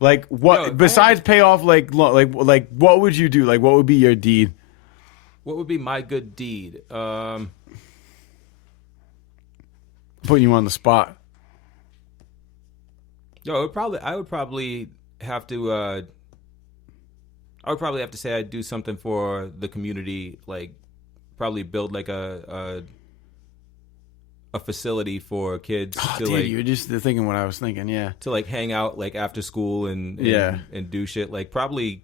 Like, what besides pay off like what would you do? Like, what would be your deed? What would be my good deed? Putting you on the spot. Yo, I would probably have to say I'd do something for the community, like probably build like a facility for kids to Dude, like you're just thinking what I was thinking, yeah. to like hang out like after school and do shit, like probably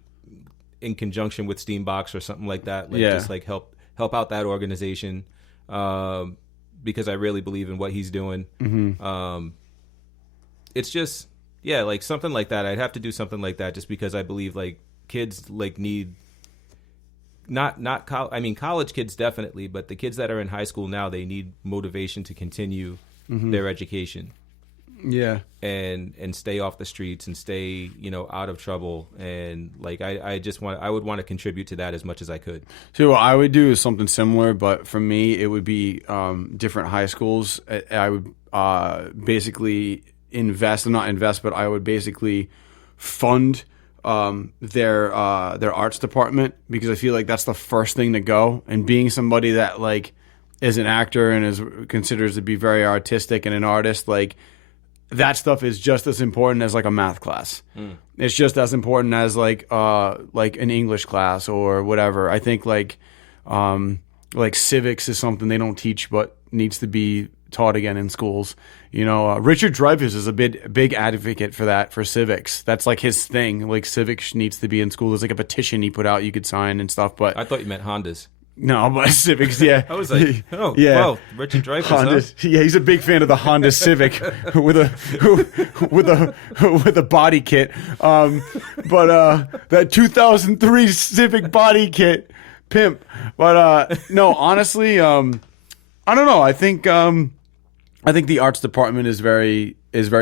in conjunction with Steambox or something like that, like just like help out that organization, because I really believe in what he's doing. It's just like something like that. I'd have to do something like that just because I believe like kids like need college kids definitely, but the kids that are in high school now, they need motivation to continue their education. Yeah. And stay off the streets and stay, out of trouble. And like I would want to contribute to that as much as I could. So what I would do is something similar, but for me it would be different high schools. I would basically but I would basically fund their arts department, because I feel like that's the first thing to go. And being somebody that like is an actor and is considers to be very artistic and an artist, like that stuff is just as important as like a math class. It's just as important as like an English class or whatever. I think like civics is something they don't teach but needs to be taught again in schools. Richard Dreyfuss is a big advocate for that, for civics. That's like his thing. Like civics needs to be in school. There's like a petition he put out you could sign and stuff. But I thought you meant Hondas. No, but civics, yeah. I was like, oh, yeah. Well, Richard Dreyfuss. Honda, yeah, he's a big fan of the Honda Civic with a body kit. But that 2003 Civic body kit, pimp. But no, honestly, I don't know. I think the arts department is very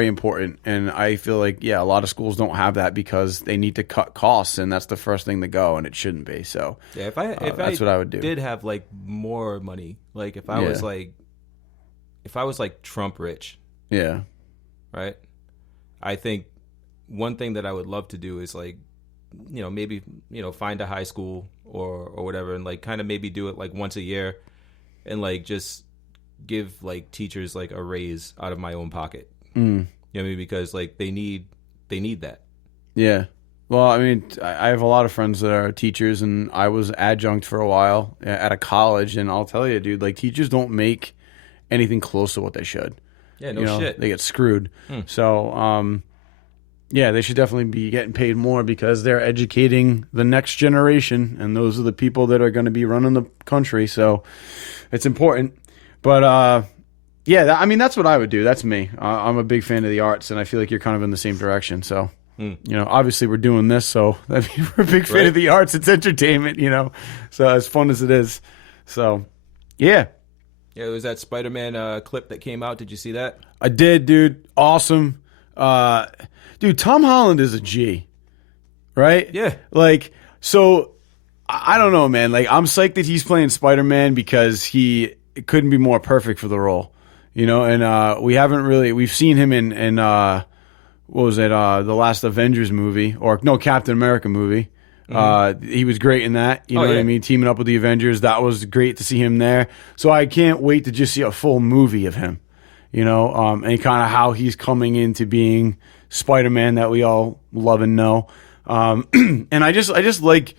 important, and I feel like a lot of schools don't have that because they need to cut costs, and that's the first thing to go, and it shouldn't be. So if that's what I would do. Did have like more money, like if I was like Trump rich, right? I think one thing that I would love to do is like, maybe find a high school or whatever, and like kind of maybe do it like once a year, and like just give like teachers like a raise out of my own pocket. You know what I mean? Because like they need that. Yeah. Well, I mean, I have a lot of friends that are teachers, and I was adjunct for a while at a college, and I'll tell you, dude, like teachers don't make anything close to what they should. Yeah, no shit. They get screwed. So, they should definitely be getting paid more because they're educating the next generation, and those are the people that are going to be running the country. So it's important. But, that's what I would do. That's me. I'm a big fan of the arts, and I feel like you're kind of in the same direction. So, obviously we're doing this, so we're a big fan of the arts. It's entertainment, so as fun as it is. So, yeah. Yeah, it was that Spider-Man clip that came out. Did you see that? I did, dude. Awesome. Dude, Tom Holland is a G, right? Yeah. Like, so, I don't know, man. Like, I'm psyched that he's playing Spider-Man because it couldn't be more perfect for the role, and we've seen him in what was it, the last Avengers movie, Captain America movie. He was great in that, what I mean, teaming up with the Avengers. That was great to see him there. So I can't wait to just see a full movie of him, and kind of how he's coming into being Spider-Man that we all love and know. And I just like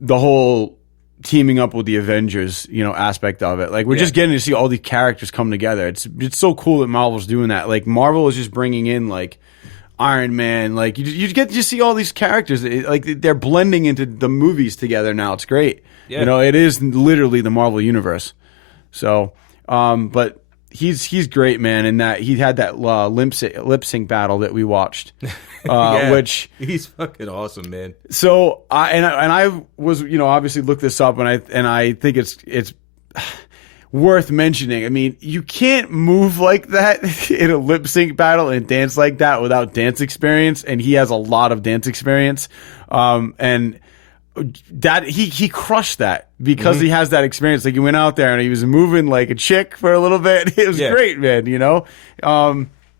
the whole teaming up with the Avengers, aspect of it. Like we're just getting to see all these characters come together. It's so cool that Marvel's doing that. Like Marvel is just bringing in like Iron Man. Like you get to see all these characters. Like they're blending into the movies together now. It's great. Yeah. It is literally the Marvel universe. So, but he's great, man. And that he had that lip sync battle that we watched, which he's fucking awesome, man. So I was obviously looked this up, and I think it's worth mentioning. I mean, you can't move like that in a lip sync battle and dance like that without dance experience, and he has a lot of dance experience, and that he crushed that because he has that experience. Like he went out there and he was moving like a chick for a little bit. It was great, man.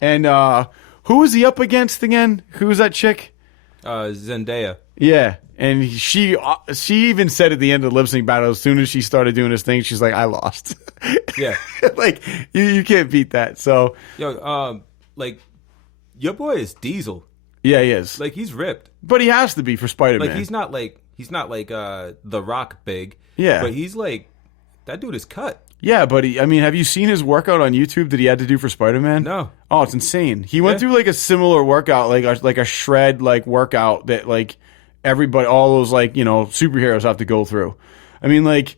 And who was he up against again? Who was that chick? Zendaya. Yeah, and she even said at the end of the lip sync battle, as soon as she started doing this thing, she's like, "I lost." Yeah, like you can't beat that. So like your boy is Diesel. Yeah, he is. Like he's ripped, but he has to be for Spider-Man. Like he's not like The Rock big. Yeah, but he's like that dude is cut. Yeah, but have you seen his workout on YouTube that he had to do for Spider-Man? No. Oh, it's insane. He went through like a similar workout, like a shred like workout that like everybody, all those like superheroes have to go through. Like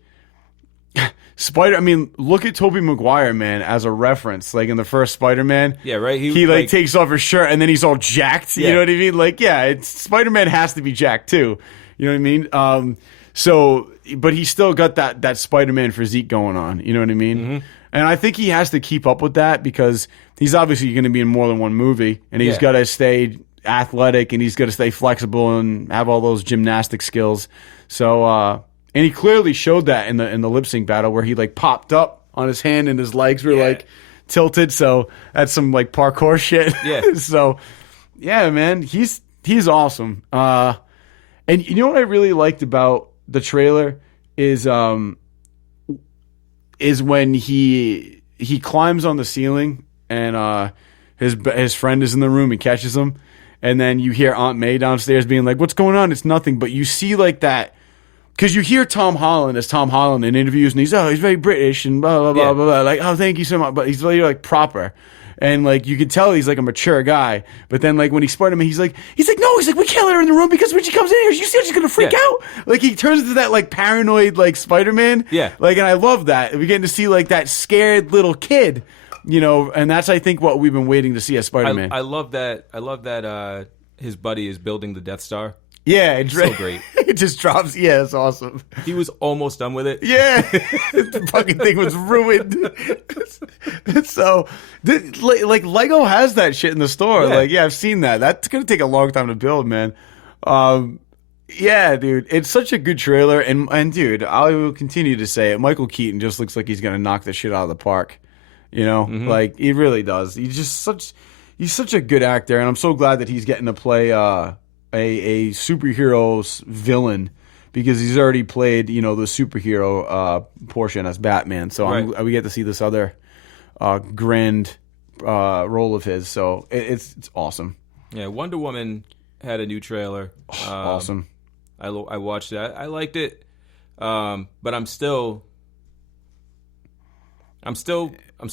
look at Tobey Maguire, man, as a reference. Like in the first Spider-Man, yeah, right. He like takes off his shirt and then he's all jacked. You know what I mean? Like, yeah, Spider-Man has to be jacked too. You know what I mean? So, but he's still got that Spider-Man physique going on. You know what I mean? Mm-hmm. And I think he has to keep up with that because he's obviously going to be in more than one movie, and he's got to stay athletic and he's got to stay flexible and have all those gymnastic skills. So, and he clearly showed that in the lip sync battle where he like popped up on his hand and his legs were like tilted. So that's some like parkour shit. Yeah. So, yeah, man, he's awesome. And you know what I really liked about the trailer is when he climbs on the ceiling and his friend is in the room and catches him, and then you hear Aunt May downstairs being like, "What's going on?" It's nothing, but you see like that because you hear Tom Holland in interviews, and he's very British and blah blah blah blah blah. Like, "Oh, thank you so much," but he's really like proper. And like you could tell he's like a mature guy, but then like when he Spider-Man, he's like no, we can't let her in the room because when she comes in here, you see she's gonna freak out. Like he turns into that like paranoid like Spider-Man. Yeah. Like, and I love that we're getting to see like that scared little kid, and that's I think what we've been waiting to see as Spider-Man. I love that his buddy is building the Death Star. Yeah, it's so great. It just drops. Yeah, it's awesome. He was almost done with it. Yeah, the fucking thing was ruined. So, like Lego has that shit in the store. Yeah. Like, yeah, I've seen that. That's gonna take a long time to build, man. Yeah, dude, it's such a good trailer, and dude, I will continue to say it. Michael Keaton just looks like he's gonna knock the shit out of the park. Like he really does. He's such a good actor, and I'm so glad that he's getting to play a superhero's villain because he's already played, the superhero portion as Batman. So we get to see this other grand role of his. So it's awesome. Yeah, Wonder Woman had a new trailer. Awesome. I watched that. I liked it, but I'm still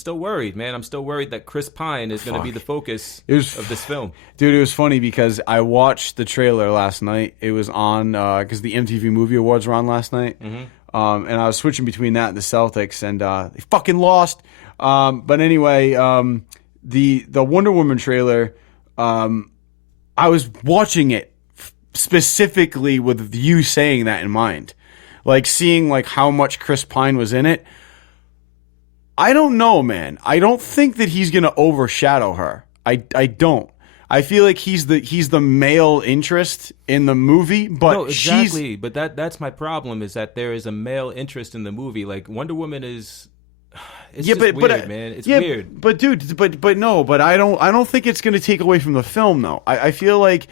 worried, man. I'm still worried that Chris Pine is going to be the focus of this film. Dude, it was funny because I watched the trailer last night. It was on because the MTV Movie Awards were on last night. Mm-hmm. And I was switching between that and the Celtics, and they fucking lost. But anyway, the Wonder Woman trailer, I was watching it specifically with you saying that in mind. Like seeing like how much Chris Pine was in it. I don't know, man. I don't think that he's going to overshadow her. I don't. I feel like he's the male interest in the movie, but no, exactly. But that's my problem is that there is a male interest in the movie. Like Wonder Woman is. It's weird, man. It's weird. But dude, but no. But I don't think it's going to take away from the film, though. I feel like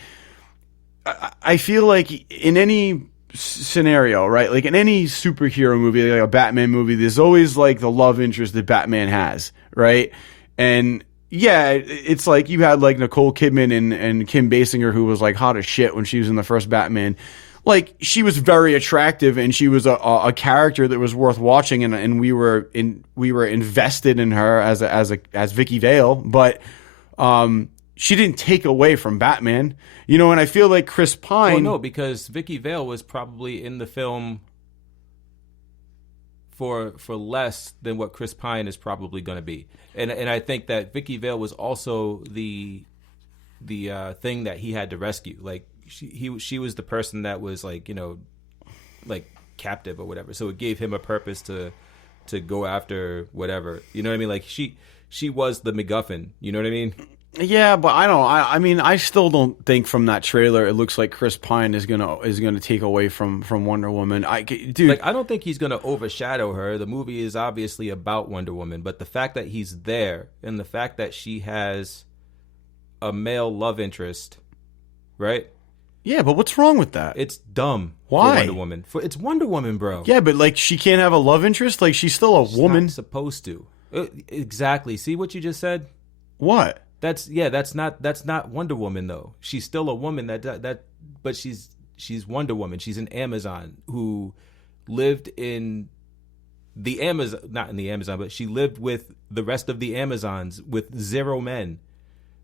in any scenario, right? Like in any superhero movie, like a Batman movie, there's always like the love interest that Batman has, right? And yeah, it's like you had like Nicole Kidman and Kim Basinger, who was like hot as shit when she was in the first Batman. like she was very attractive and she was a character that was worth watching, and we were invested in her as Vicky Vale, but she didn't take away from Batman, and I feel like Chris Pine. Well, no, because Vicky Vale was probably in the film for less than what Chris Pine is probably going to be, and I think that Vicky Vale was also the thing that he had to rescue. Like she was the person that was like like captive or whatever. So it gave him a purpose to go after whatever. You know what I mean? Like she was the MacGuffin. You know what I mean? Yeah, but I still don't think from that trailer it looks like Chris Pine is gonna take away from Wonder Woman. I don't think he's gonna overshadow her. The movie is obviously about Wonder Woman, but the fact that he's there and the fact that she has a male love interest, right? Yeah, but what's wrong with that? It's dumb. Why? For Wonder Woman. It's Wonder Woman, bro. Yeah, but like she can't have a love interest. Like she's still a woman. Not supposed to. Exactly. See what you just said? What? That's not Wonder Woman though. She's still a woman but she's Wonder Woman. She's an Amazon who lived in the Amazon, not in the Amazon, but she lived with the rest of the Amazons with 0 men.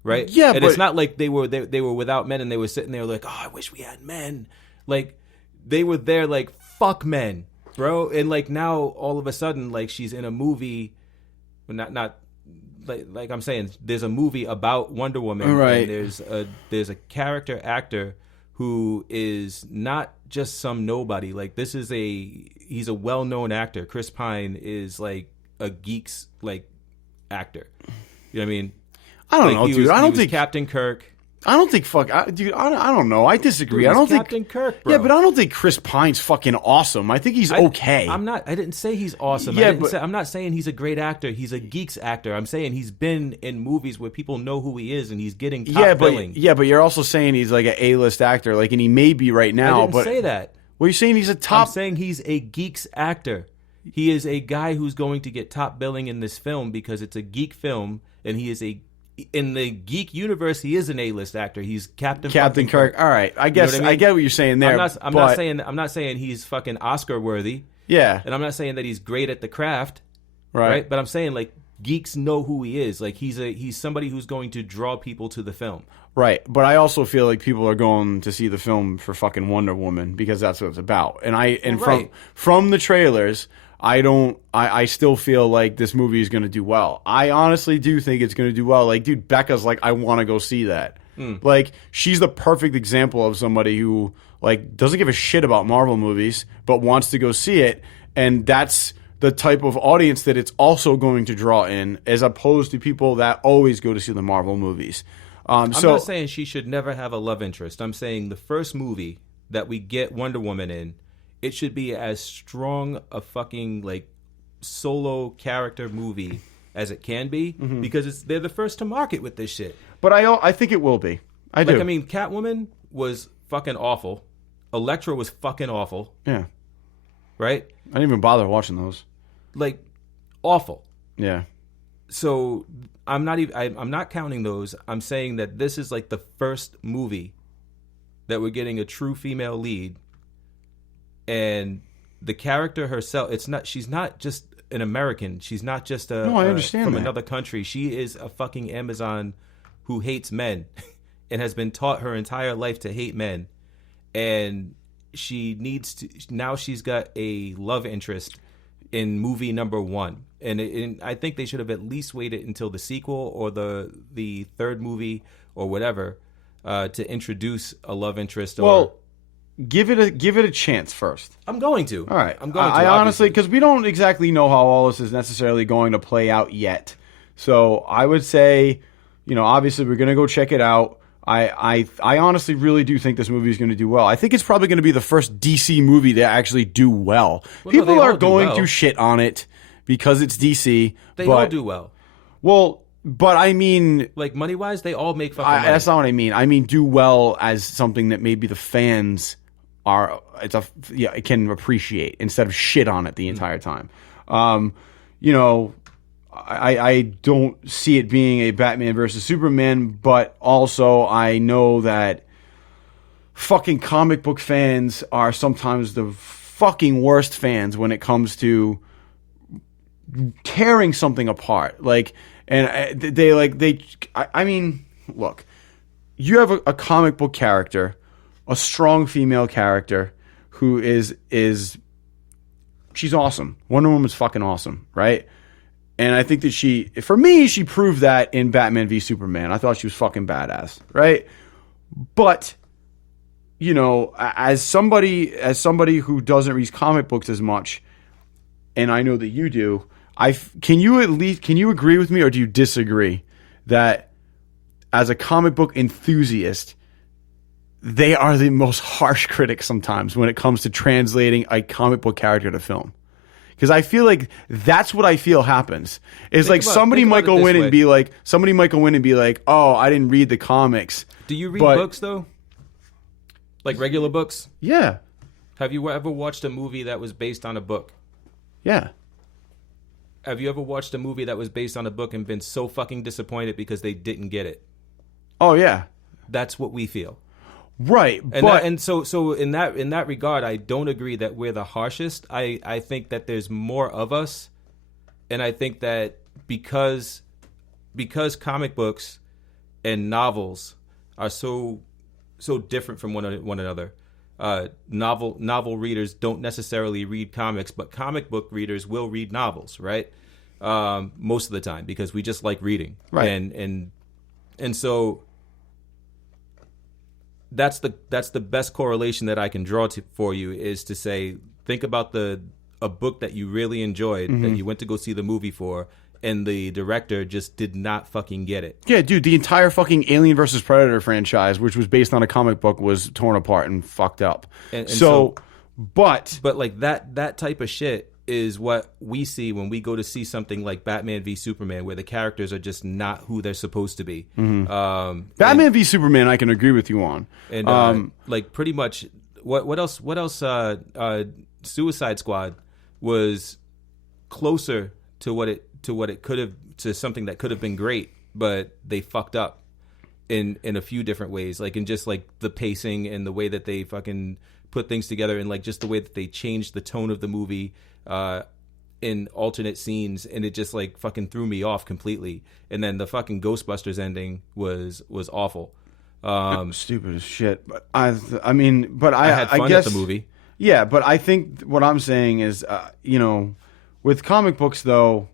Right? Yeah, and but it's not like they were without men and they were sitting there like, oh, I wish we had men. Like they were there like, fuck men, bro. And like now all of a sudden like she's in a movie, not like I'm saying, there's a movie about Wonder Woman, right? And there's a character actor who is not just some nobody. Like he's a well-known actor. Chris Pine is like a geek's like actor. You know what I mean? I don't know, dude. I don't think Captain Kirk. I don't think dude. I don't know. I disagree. Dude, I don't think Captain Kirk, bro. Yeah, but I don't think Chris Pine's fucking awesome. I think he's okay. I didn't say he's awesome. Yeah, I'm not saying he's a great actor. He's a geek's actor. I'm saying he's been in movies where people know who he is and he's getting top billing. Yeah, but you're also saying he's like an A-list actor, like, and he may be right now. I didn't say that. Well, you're saying he's a top. I'm saying he's a geek's actor. He is a guy who's going to get top billing in this film because it's a geek film, and he is in the geek universe, he is an A-list actor. He's Captain Kirk. All right, I guess I get what you're saying there. I'm not saying he's fucking Oscar worthy. Yeah, and I'm not saying that he's great at the craft. Right. But I'm saying like geeks know who he is. Like he's somebody who's going to draw people to the film. Right. But I also feel like people are going to see the film for fucking Wonder Woman because that's what it's about. And from the trailers, I still feel like this movie is going to do well. I honestly do think it's going to do well. Like, dude, Becca's like, I want to go see that. Like, she's the perfect example of somebody who, like, doesn't give a shit about Marvel movies, but wants to go see it. And that's the type of audience that it's also going to draw in, as opposed to people that always go to see the Marvel movies. I'm not saying she should never have a love interest. I'm saying the first movie that we get Wonder Woman in, it should be as strong a fucking like solo character movie as it can be because they're the first to market with this shit. But I think it will be. I do. I mean, Catwoman was fucking awful. Elektra was fucking awful. Yeah. Right? I didn't even bother watching those. Like, awful. Yeah. So I'm not counting those. I'm saying that this is like the first movie that we're getting a true female lead. And the character herself, she's not just an American. She's not just I understand from another country. She is a fucking Amazon who hates men and has been taught her entire life to hate men. And she's got a love interest in movie number 1. And I think they should have at least waited until the sequel or the third movie or whatever to introduce a love interest. Give it a chance first. I'm going to. All right. I'm going to. I honestly, because we don't exactly know how all this is necessarily going to play out yet. So I would say, obviously we're going to go check it out. I honestly really do think this movie is going to do well. I think it's probably going to be the first DC movie to actually do well. People are going to shit on it because it's DC. They all do well. Well, but I mean, like money-wise, they all make fucking money. That's not what I mean. I mean do well as something that maybe the fans can appreciate instead of shit on it the entire time. I don't see it being a Batman versus Superman, but also I know that fucking comic book fans are sometimes the fucking worst fans when it comes to tearing something apart. Like, and I mean, look, you have a comic book character, a strong female character who is she's awesome. Wonder Woman's fucking awesome, right? And I think that she proved that in Batman v Superman. I thought she was fucking badass, right? But, you know, as somebody who doesn't read comic books as much, and I know that you do, can you agree with me, or do you disagree that as a comic book enthusiast, they are the most harsh critics sometimes when it comes to translating a comic book character to film? Because I feel like that's what I feel happens. It's like somebody might go in and be like, oh, I didn't read the comics. Do you read books though? Like regular books? Yeah. Have you ever watched a movie that was based on a book? Yeah. Have you ever watched a movie that was based on a book and been so fucking disappointed because they didn't get it? Oh yeah. That's what we feel. Right, so in that regard, I don't agree that we're the harshest. I think that there's more of us, and I think that because comic books and novels are so different from one another. Novel readers don't necessarily read comics, but comic book readers will read novels, right? Most of the time, because we just like reading, right? And so. That's the best correlation that I can draw for you, is to say, think about a book that you really enjoyed, that you went to go see the movie for, and the director just did not fucking get it. Yeah, dude, the entire fucking Alien vs. Predator franchise, which was based on a comic book, was torn apart and fucked up. But like that type of shit is what we see when we go to see something like Batman v Superman, where the characters are just not who they're supposed to be. Batman v Superman, I can agree with you on. And like pretty much, what else? Suicide Squad was closer to what it could have, to something that could have been great, but they fucked up in a few different ways, like in just like the pacing and the way that they fucking put things together, and like just the way that they changed the tone of the movie in alternate scenes, and it just like fucking threw me off completely. And then the fucking Ghostbusters ending was awful. Stupid as shit. But I had fun at the movie. Yeah, but I think what I'm saying is, with comic books though,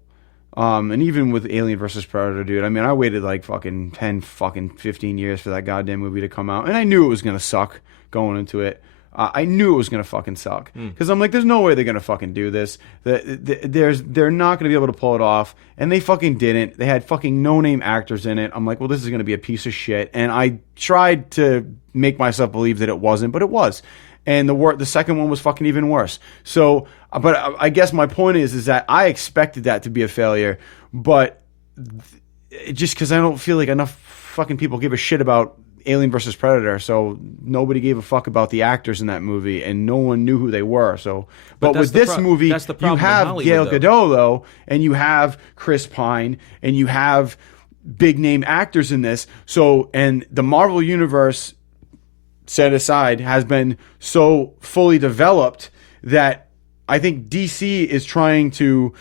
and even with Alien vs. Predator, dude, I mean, I waited like fucking 10 fucking 15 years for that goddamn movie to come out, and I knew it was gonna suck going into it. I knew it was going to fucking suck. Because I'm like, there's no way they're going to fucking do this. They're not going to be able to pull it off. And they fucking didn't. They had fucking no-name actors in it. I'm like, well, this is going to be a piece of shit. And I tried to make myself believe that it wasn't, but it was. And the second one was fucking even worse. So, but I guess my point is that I expected that to be a failure. But just because I don't feel like enough fucking people give a shit about Alien versus Predator, so nobody gave a fuck about the actors in that movie, and no one knew who they were. So, but with this movie, you have Gal Gadot though, and you have Chris Pine, and you have big name actors in this. So, and the Marvel universe, set aside, has been so fully developed that I think DC is trying to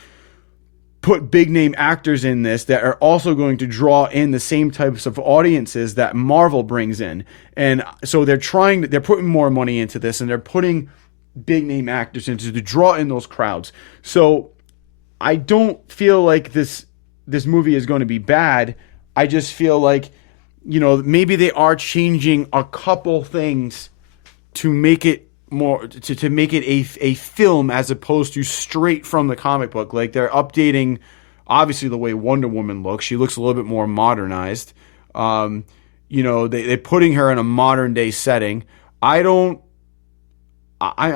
put big name actors in this that are also going to draw in the same types of audiences that Marvel brings in. And so they're putting more money into this, and they're putting big name actors into to draw in those crowds. So I don't feel like this movie is going to be bad. I just feel like, maybe they are changing a couple things to make it more to make it a film as opposed to straight from the comic book. Like, they're updating obviously the way Wonder Woman looks. She looks a little bit more modernized. They're putting her in a modern day setting. I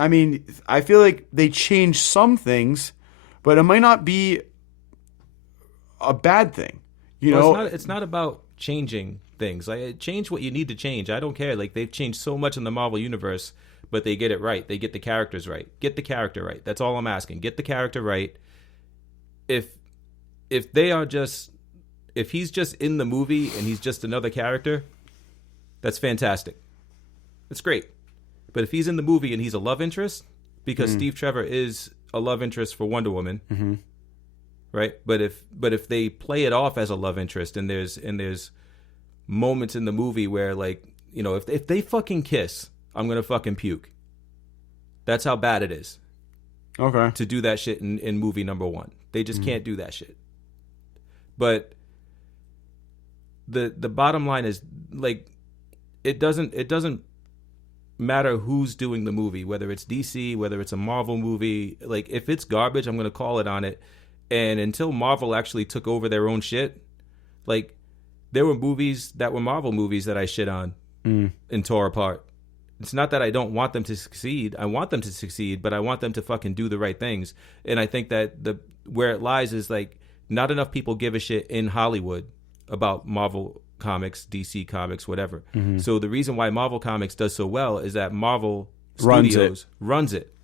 mean, I feel like they changed some things, but it might not be a bad thing. It's not about changing things. Like, change what you need to change. I don't care. Like, they've changed so much in the Marvel universe, but they get it right. They get the characters right. Get the character right. That's all I'm asking. Get the character right. If he's just in the movie and he's just another character, that's fantastic. It's great. But if he's in the movie and he's a love interest, because Steve Trevor is a love interest for Wonder Woman, right? But if they play it off as a love interest, and there's moments in the movie where, like, you know, if they fucking kiss, I'm gonna fucking puke. That's how bad it is. Okay. To do that shit in movie number 1. They just can't do that shit. But the bottom line is, like, it doesn't matter who's doing the movie, whether it's DC, whether it's a Marvel movie. Like, if it's garbage, I'm going to call it on it. And until Marvel actually took over their own shit, like, there were movies that were Marvel movies that I shit on and tore apart. It's not that I don't want them to succeed. I want them to succeed, but I want them to fucking do the right things. And I think that where it lies is, like, not enough people give a shit in Hollywood about Marvel Comics, DC Comics, whatever. So the reason why Marvel Comics does so well is that Marvel Studios runs it.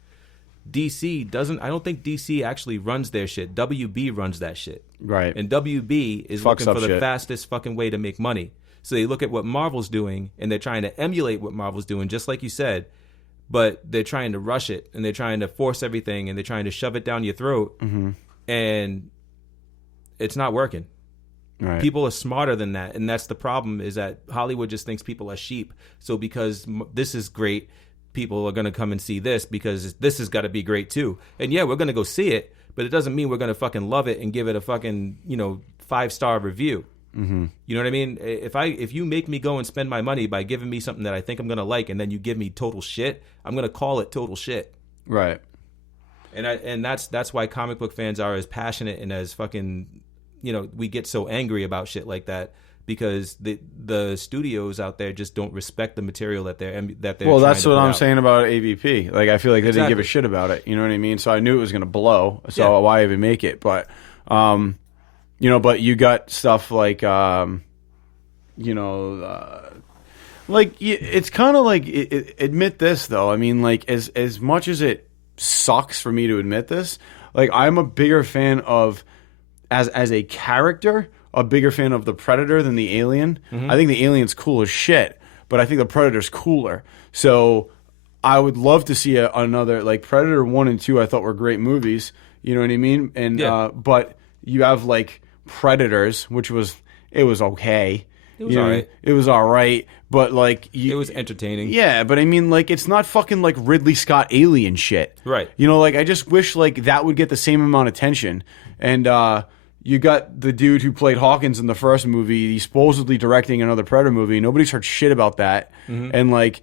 DC doesn't. I don't think DC actually runs their shit. WB runs that shit. Right. And WB is looking for the fastest fucking way to make money. So they look at what Marvel's doing, and they're trying to emulate what Marvel's doing, just like you said, but they're trying to rush it, and they're trying to force everything, and they're trying to shove it down your throat, and it's not working. Right. People are smarter than that, and that's the problem, is that Hollywood just thinks people are sheep. So because this is great, people are going to come and see this because this has got to be great too. And yeah, we're going to go see it, but it doesn't mean we're going to fucking love it and give it a fucking, 5-star review. You know what I mean? If you make me go and spend my money by giving me something that I think I'm going to like, and then you give me total shit, I'm going to call it total shit. Right. And that's why comic book fans are as passionate and as fucking, we get so angry about shit like that, because the studios out there just don't respect the material that they're well, that's what I'm out. Saying about AVP. Like, I feel like they didn't give a shit about it. You know what I mean? So I knew it was going to blow. So why even make it? But, but you got stuff like, like, it's kind of like, admit this though. I mean, like, as much as it sucks for me to admit this, like, I'm a bigger fan of, as a character, a bigger fan of the Predator than the Alien. I think the Alien's cool as shit, but I think the Predator's cooler. So I would love to see another, like, Predator 1 and 2 I thought were great movies. You know what I mean? And but you have, like, Predators, which was okay. It was all right. It was all right, but, like... it was entertaining. Yeah, but I mean, like, it's not fucking, like, Ridley Scott Alien shit. Right. Like, I just wish, like, that would get the same amount of attention. And, you got the dude who played Hawkins in the first movie, he's supposedly directing another Predator movie. Nobody's heard shit about that. And, like,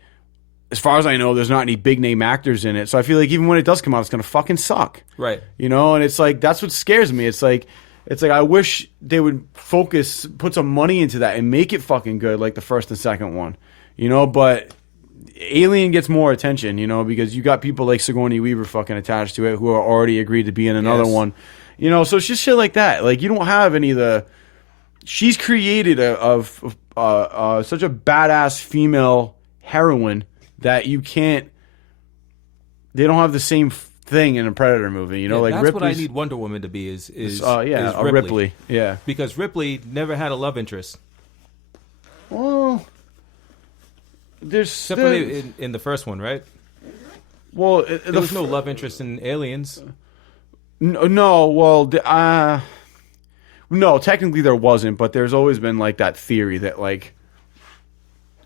as far as I know, there's not any big-name actors in it. So I feel like even when it does come out, it's going to fucking suck. Right. And it's like, that's what scares me. It's like I wish they would put some money into that and make it fucking good, like the first and second one. But Alien gets more attention, because you got people like Sigourney Weaver fucking attached to it who are already agreed to be in another one. So it's just shit like that. Like, you don't have any of the... She's created such a badass female heroine that you can't... They don't have the same thing in a Predator movie, like that's Ripley's, what I need Wonder Woman to be is Ripley. Yeah. Because Ripley never had a love interest. Well, except for in the first one, right? Well, there was no love interest in Aliens. No, well, no, technically there wasn't, but there's always been, like, that theory that, like,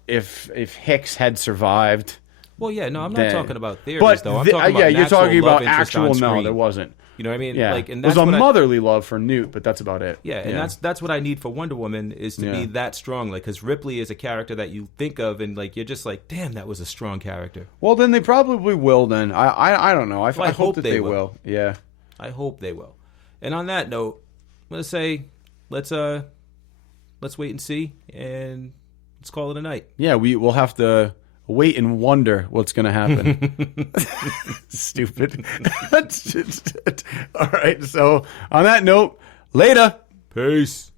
if Hicks had survived... Well, yeah, no, I'm not talking about theories, though. I'm talking about you're talking about actual. No, there wasn't. You know what I mean? Yeah. Like, and that's there's a motherly love for Newt, but that's about it. Yeah, and that's what I need for Wonder Woman, is to be that strong. Like, because Ripley is a character that you think of, and, like, you're just like, damn, that was a strong character. Well, then they probably will. Then I don't know. I hope that they will. Yeah. I hope they will. And on that note, I'm gonna say, let's wait and see, and let's call it a night. Yeah, we'll have to wait and wonder what's gonna happen. Stupid. All right. So on that note, later. Peace.